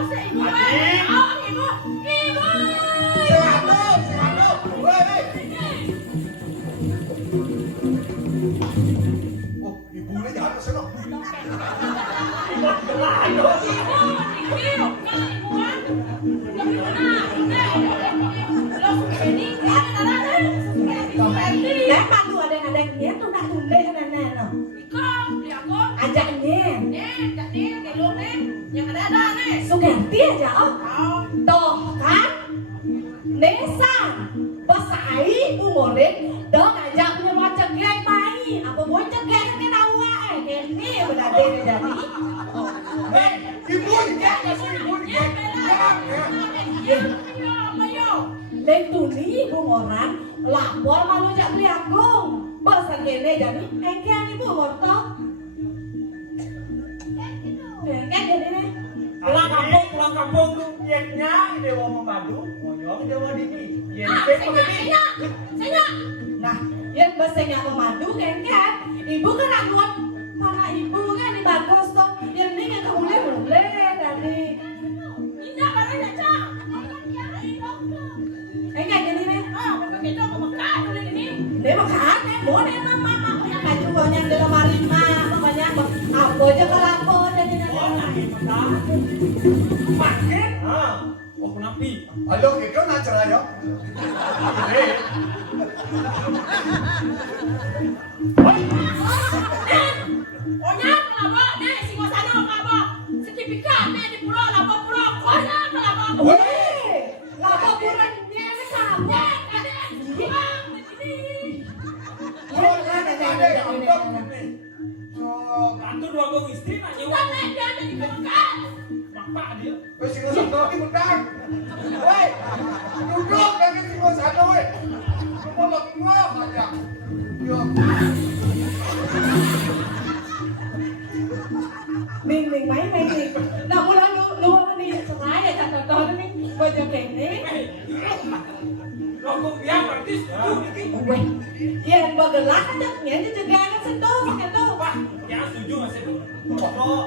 sehat, woi, oh, ibunya jangan kesana, Lepas tu ada dia tu nak tulis kan loh. Ajaknya. nih, yang ada nih. Sukerti aja oh. Toh kan Nesa Basai umurin dah ngajak punya cegai mai apa mau cegai kan awak ini berarti jadi Ibu dia, ibu dia. Leng tuni ibu orang lapor malu jak beli agung besar gini jadi engkau ibu mortok engkau jadi nih Pulang kampung tuh yennya dewa memadu, monyong dewa dini. Yen teh pegedi. Saya. nah yang besarnya memadu engkau ibu kan anggot mana ibu kan di bagus tuh yang ini yang boleh dari Ini baru aja. engkau jadi nih Begitu aku makan dulu ini. dia makan mau deh mama punya baju banyak di lemari mah banyak apa aja kalau jadi Makin. Oh kenapa? Halo, kita nak cerai ya? Onya kelapa, nih si Gosano kelapa. Sertifikat nih di pulau lapa pulau. Onya kelapa. weh lapa bulannya kamu Kantor dua gong istri nak nyewa. Kita nih dia jadi makan. Bapak dia. Wes sing satu lagi menang. Woi, duduk lagi sing satu woi. Kamu lagi ngomong aja. Yo. mình mấy mày thì đâu có nói luôn đi trái ya chặt to nó bây giờ kẹt đấy Rokok dia praktis tuh dikit. weh ya bergerak aja nyanya cegah kan sentuh pakai tuh Pak, jangan setuju mas itu. Cocok.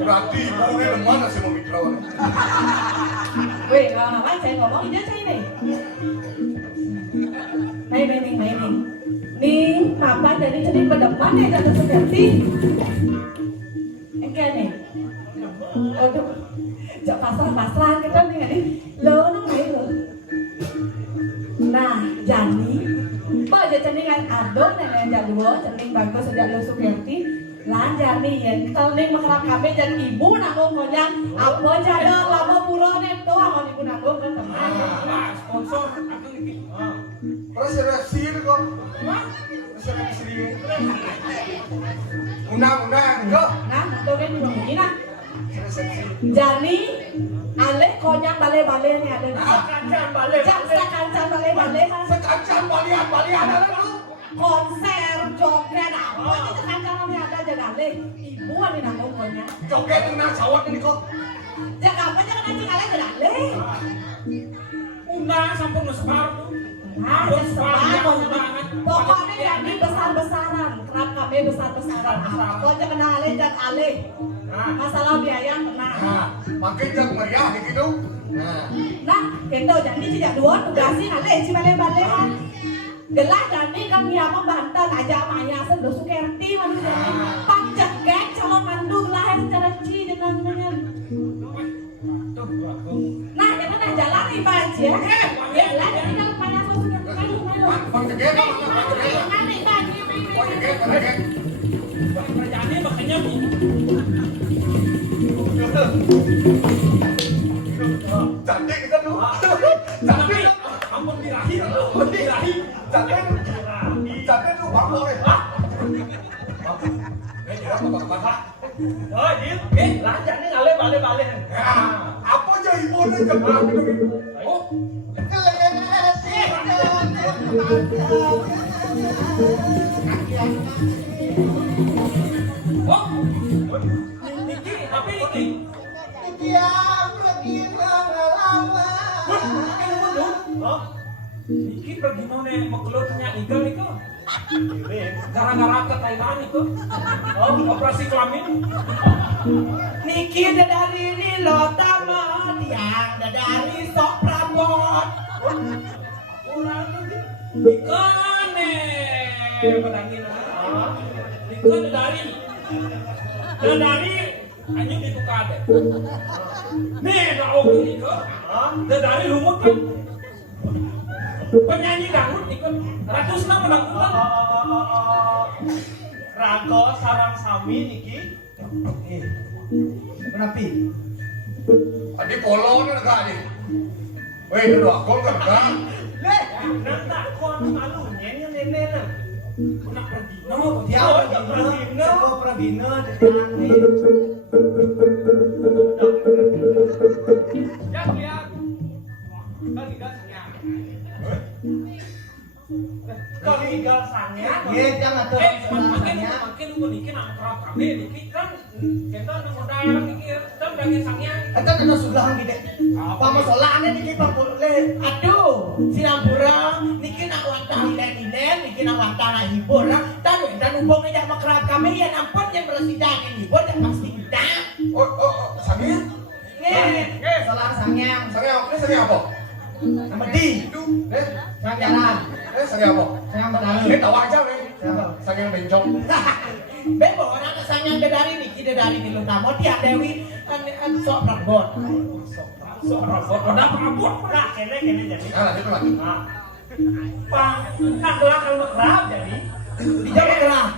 Berarti ibu ini lemah sih mau mikir awalnya. weh apa saya ngomong aja saya nih mày nih nih papa jadi ke depan ya jatuh seperti kayak nih aduh jak pasrah kita nih nih lớn nó mấy rồi nah jadi bây giờ cho nên anh adon này là jadi dua cho nên bagus sejak lu Sukerti lah jadi ya kalau nih makrab kami jadi ibu nanggung ngojang apa jadi lama pulau nih tuh mau ibu nanggung kan teman Pak, sponsor akan dikit. Resepsi itu kok. Resepsi ini. Undang-undang kok. nah tôi cái điều này nè Resepsi. jadi alek konyak bale-bale nih ada Kancan balik. kancan bale-bale kan Sekancan balian ada lu. konser joget apa aja kancan kami ada jaga alek ibu nih nanggung konyak Joget nang sawat ini kok. jaga apa aja kan alek jaga alek Undang sampai nusebar tuh. nah sekarang pokoknya jadi besar-besaran kerap kami besar-besaran apa aja kena alek jaga alek masalah biaya tenang Nah, makin jak meriah gitu. nah kita jadi tidak dua tugasin alek si bale-bale kan gelas jadi kan dia membantu aja Maya sedang Sukerti manusia panjat gak calon mandu lahir secara ci dengan Tuh, rokok. nah kita nak jalan nih Pak Haji ya ya lah jadi kalau Maya Sukerti malu Bang Jeget, Bang Jeget. nanti Pak Haji Bang Jeget, Bang Jeget. Kerjaannya makanya Cantik kita tuh. tapi ampun birahi tuh. Birahi. Cantik. Cantik tuh bang boleh. Apa? Oh, dia. Lanjut nih balik. Apa aja ibu nih jebak gitu. Oh, oh. Niki, tapi Niki. Niki pergi mana mengeluh punya iga nih kok. Gara-gara ke Thailand itu. Oh, operasi kelamin. Niki dari ini lo tama tiang dari sok prabot. Kurang lagi. Ikan pedangin. Ikan dari hanya ditukar deh. Nih, dah oke ikan. Dari lumut kan. Penyanyi dangdut ikut ratus nama dangdutan. Rago sarang sami niki. Kenapa? Adi polo na naka adi. Weh, itu doa kol kan kan? Leh, nak tak kon malunya ni nenek nak. Nak pergi. Dia Pravina depan ni. Ya lihat. Kan tidak senang. Kau ni gal sanya. Ye jangan tuh. Makin niki nak kerap kami niki kan kita nak modal niki kan bagi sangnya. Kita kena sudah gitu. Apa masalahnya niki Pak Boleh? Aduh, Sinampura niki nak wantah ilen niki nak wantah hibur. Dan hubung aja makrab kami yang ampun yang bersidang hibur dan pasti kita. Oh, sangnya? Salah sangnya. Sangnya apa? Ini sangnya apa? Nama di. Sang jalan. Sangnya apa? Sang berlalu. Ini tahu aja nih. Sangnya bencong. Bebo orang sangnya dari niki dari di Lunamo dia Dewi kan sok rabot. Sok robot udah prabot. Nak kene jadi. Lanjut lagi. Pang, nak belakang makrab jadi. Dijawab kerah.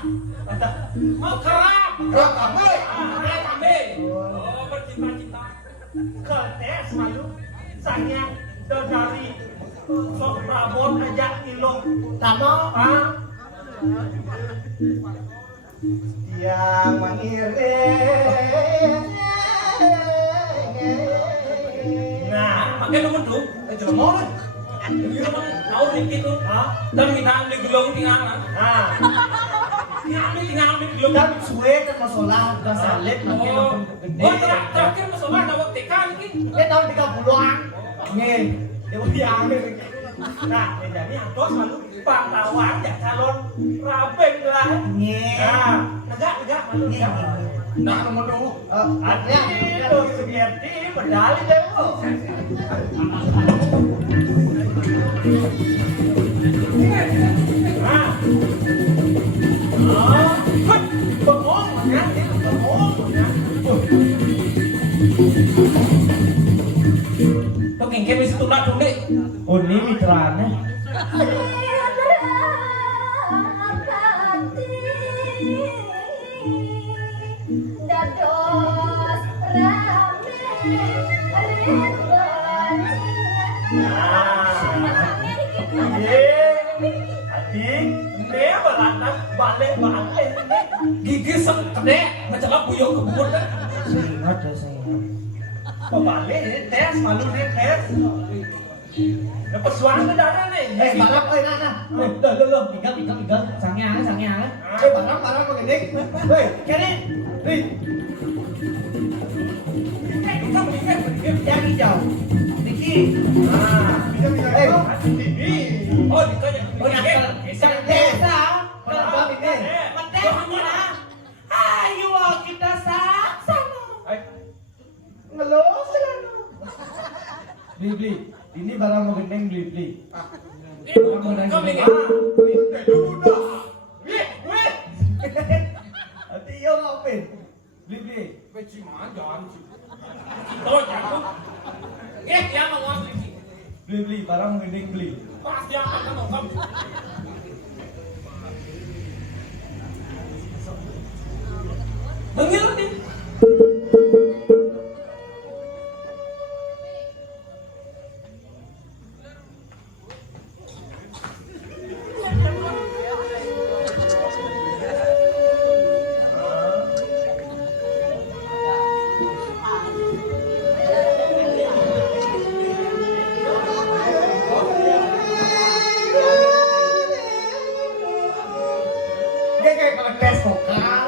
Mau kerap. Kerap kami. Kerap kami. Oh bercinta-cinta. Ketes malu. Sanya dari sok rabot ajak ilung. Tamo. Yang mengiring. Nah, Pakai nomor tu. Jelema nih. Ini nomor tahu niki tu. Dan minta ambil gelong tinggalan. Tinggal gelong. Dan suwe kan masalah udah salib makin gede. Oh terakhir masalah ada waktu TK niki. Dia tahun 30-an. Nge. dia mau diambil. Nah, jadi antos malu pahlawan ya calon rabeng lah. Nge. Nah, negak malu ya. Nah, nomor dulu. Artinya itu Sugiyarti medali demo. Nah, bengong ya, bengong ya. Tuh kengke mesti tunda tunde. Oh, ini mitranya. Balik Gigi sekede mencelak buyung kebun kan. ingat ya saya. Pembalik ini tes malu nih tes. Dapat suara ke darah nih. Balap nah. Loh, tinggal. Sangnya. Barang begini. Hei, kene. Hei, Jadi jauh. Niki. Oh ditanya. Oh, sang desa. Kenapa ini? Ayo kita sama. Ngelos selano. beli. Ini barang mau gendeng beli. Kau ini. Dulu dah. Hati yo ngapain? Beli. Beci manjan. Tahu jatuh. Yang mau ngasih. Beli barang mau gendeng beli. Pas dia akan nongkrong. Bengil nih. Dia kayak tes vokal.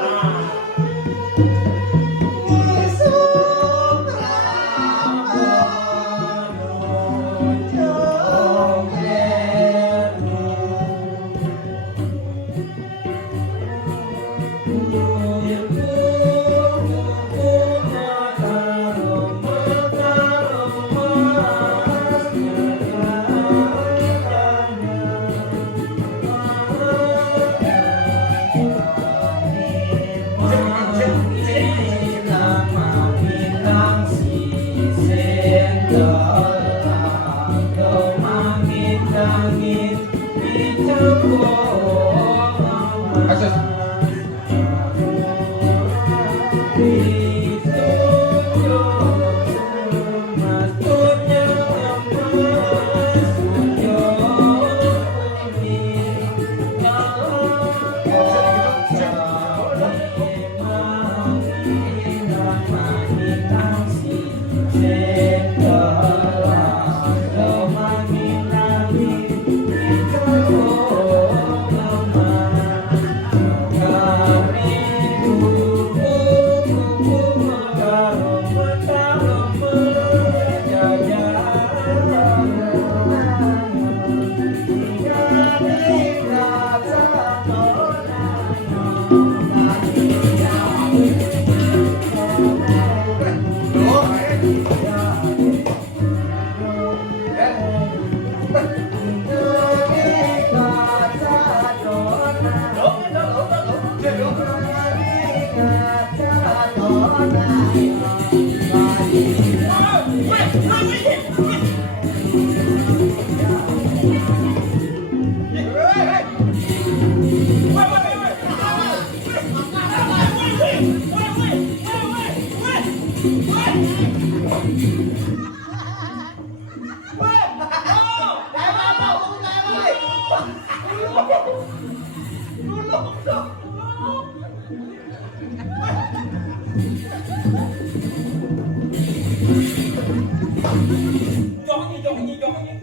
Joknya.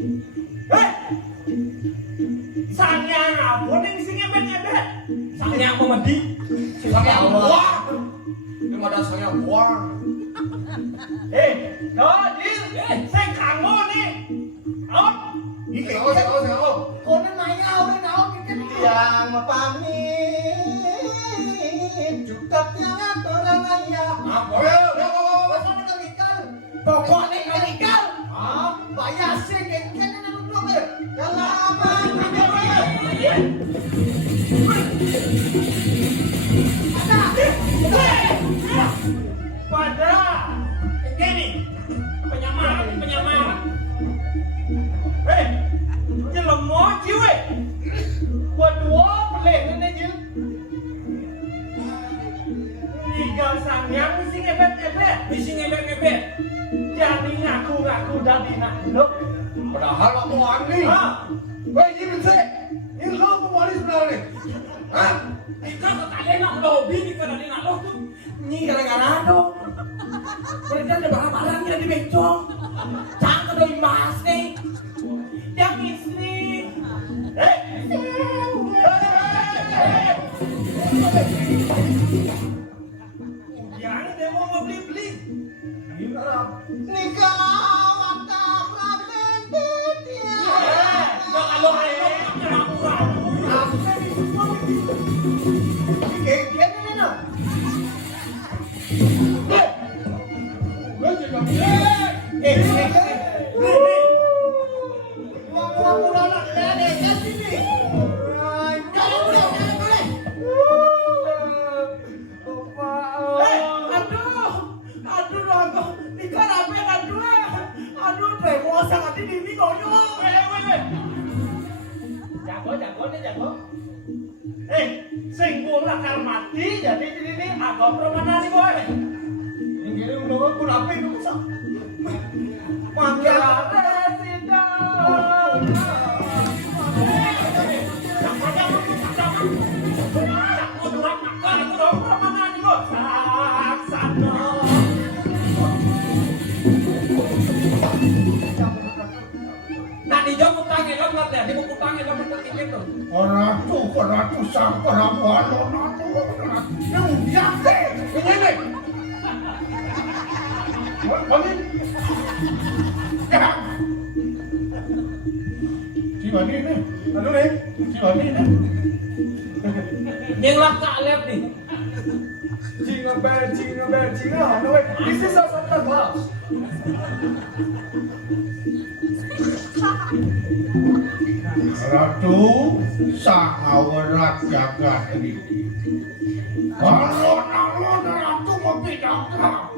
Sanyang apa nih sing ebet-ebet? Sanyang memedi. Sayang buang. Ini ada sayang buang. Jil, saya kamu nih. Out. Iki kau. Kau nanya yang mapamit cukupnya orang ayah. Apa? Pokoknya kalikan. Bayar sih kayaknya nang belum ya. Kalau apa? Pada gini penyamaran. Jelemo ciwe. Berdua pelik ini Jil. Tinggal sanyang sing ebet-ebet. Bising ebek-ebek. Jadi ngaku dari nak duduk. Padahal kamu wani. Weh, ini betul. Ini lo kamu wani sebenarnya. Hah? Ika kekalian nak lobby di kana nak lo tuh. Ini gara-gara dong. Mereka ada barang-barangnya di bencong. Jangan doi mas nih. Yang istri. Yang demo mau beli. Nikah mantap ramen dia. Kalau ayo sing bola kar mati jadi ini agak permanen nih boy. Ini udah pun apa itu bisa? Mangga resident. Nah di jam utangnya kan nggak ya, di buku utangnya kan betul gitu. Ratu sang peramuan yang biasa. Ini. Balik. Ciwani nih. Aduh nih. Ciwani nih. Yang lah tak lihat nih. Jingle bell. No wait. This is our Santa Claus. Ratu sang awerat jagat ini. Alon ratu mempidangkan.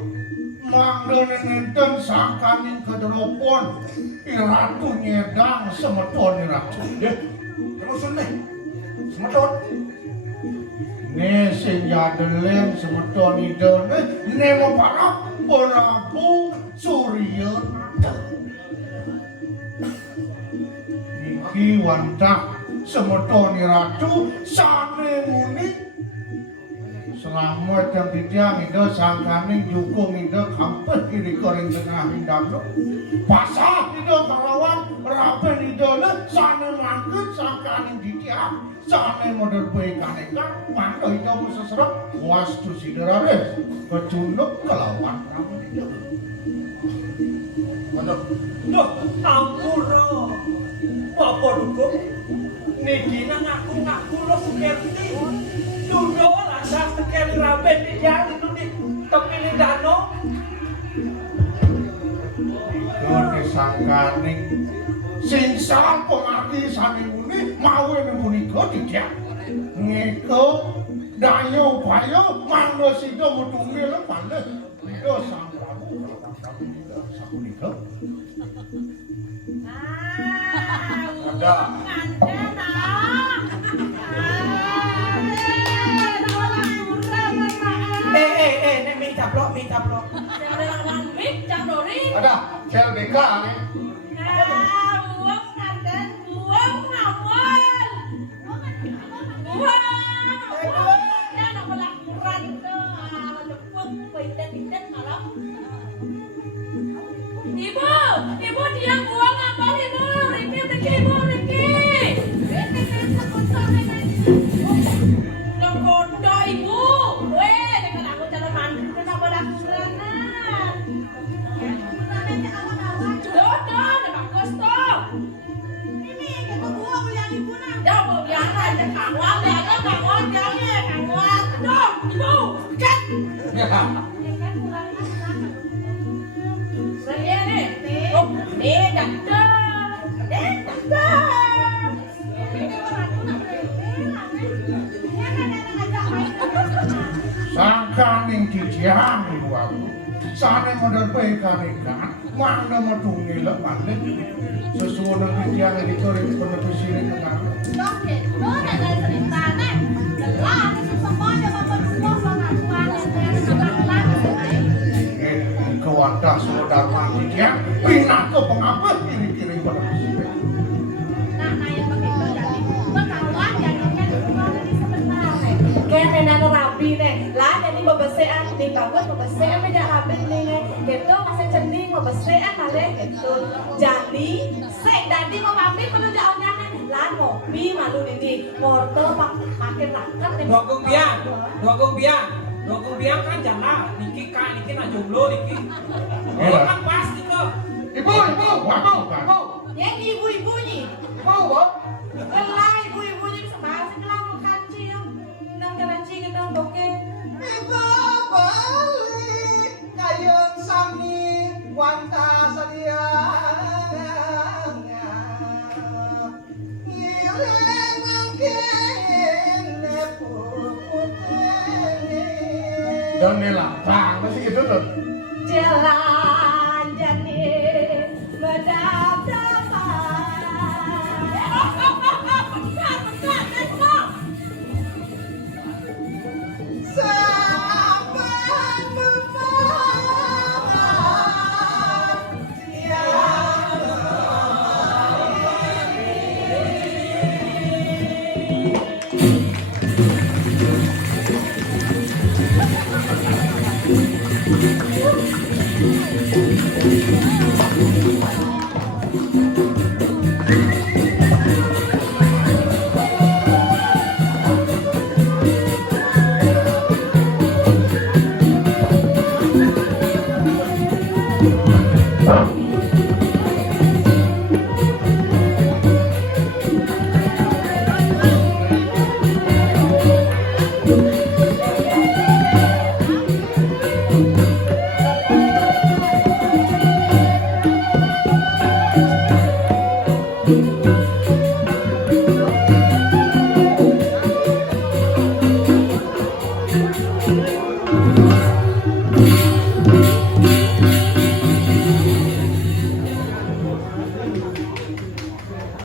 Mangdone nenten sangkaning kederopon. Ratu nyedang semeton ratu. Terus nih. Semeton. Ne senjadelen semeton idone ne maparap Prabu Surya. Niki wantak semeton ratu sane muni. Selamat yang tiang itu sangkaning jukung itu kampet kiri koring tengah hindang pasah itu kalawan rapen itu sana mangkut sangkaning tiang sana model baik kaneka mangkut itu seserap wastu siderares kecunduk kelawan rapen itu mana? Duh, ampun loh. Apa dukung? Niki ngaku lo seperti dulu rasa sekali raben di jalan itu di tepi di danau. Kone sangkaning sing sang pengerti sani muni mawe memunika tidak ngeko dayo bayo manggo sido mutungi lepane itu sang prabu sapunika ada Nek mi caplok. Ada CLBK nih. Nah, buang kangen, buang ngawal. Buang. Jangan aku lakukan itu. Cepet, pindah malam. Ibu dia buang apa ibu? Riki, ibu, Riki. Dong kodo ibu. Weh, dengan aku cara mandi kenapa lakukan? Dodo, udah bagus tuh. Ini kita buang yang ibu nak. Jangan biarkan ada kawal, ada kawal, jangan kawal. Tuh, ibu, ket. Saya nih, oh, jatuh. Sakaning cicihan ibu aku, sana modal pekanekan, mana matungnya lepas sesuatu dengan cicihan itu itu penepis ini dengan. Oke, lo ada cerita nih. Jelas, semuanya bapak semua pengakuan yang Kewadah saudara cicihan, pindah ke pengabut kiri-kiri penepis ini. Nah, yang begitu jadi pengawal yang kan dari sebentar. Kaya na rapi nih, lah jadi bebesean nih bagus bebesean beda rapi nih, gitu masih cening bebesean malah gitu. Jadi, tadi mau mampir perlu jauhnya nih, lah ngopi malu ini, wortel makin rakat nih. Dua biang kan jangan, niki na jomblo niki. Kan pasti kok. Ibu, mau. Yang ibu-ibunya, Mau. lah ibu-ibunya bisa masih kelang kancil, nang kancil kita oke. Ibu balik kayun sami wanta sadia. Ngiring mungkin Dan nelapang, masih gitu tuh. Jalan jani berdap-dapan. Sahabat memaham Thank you.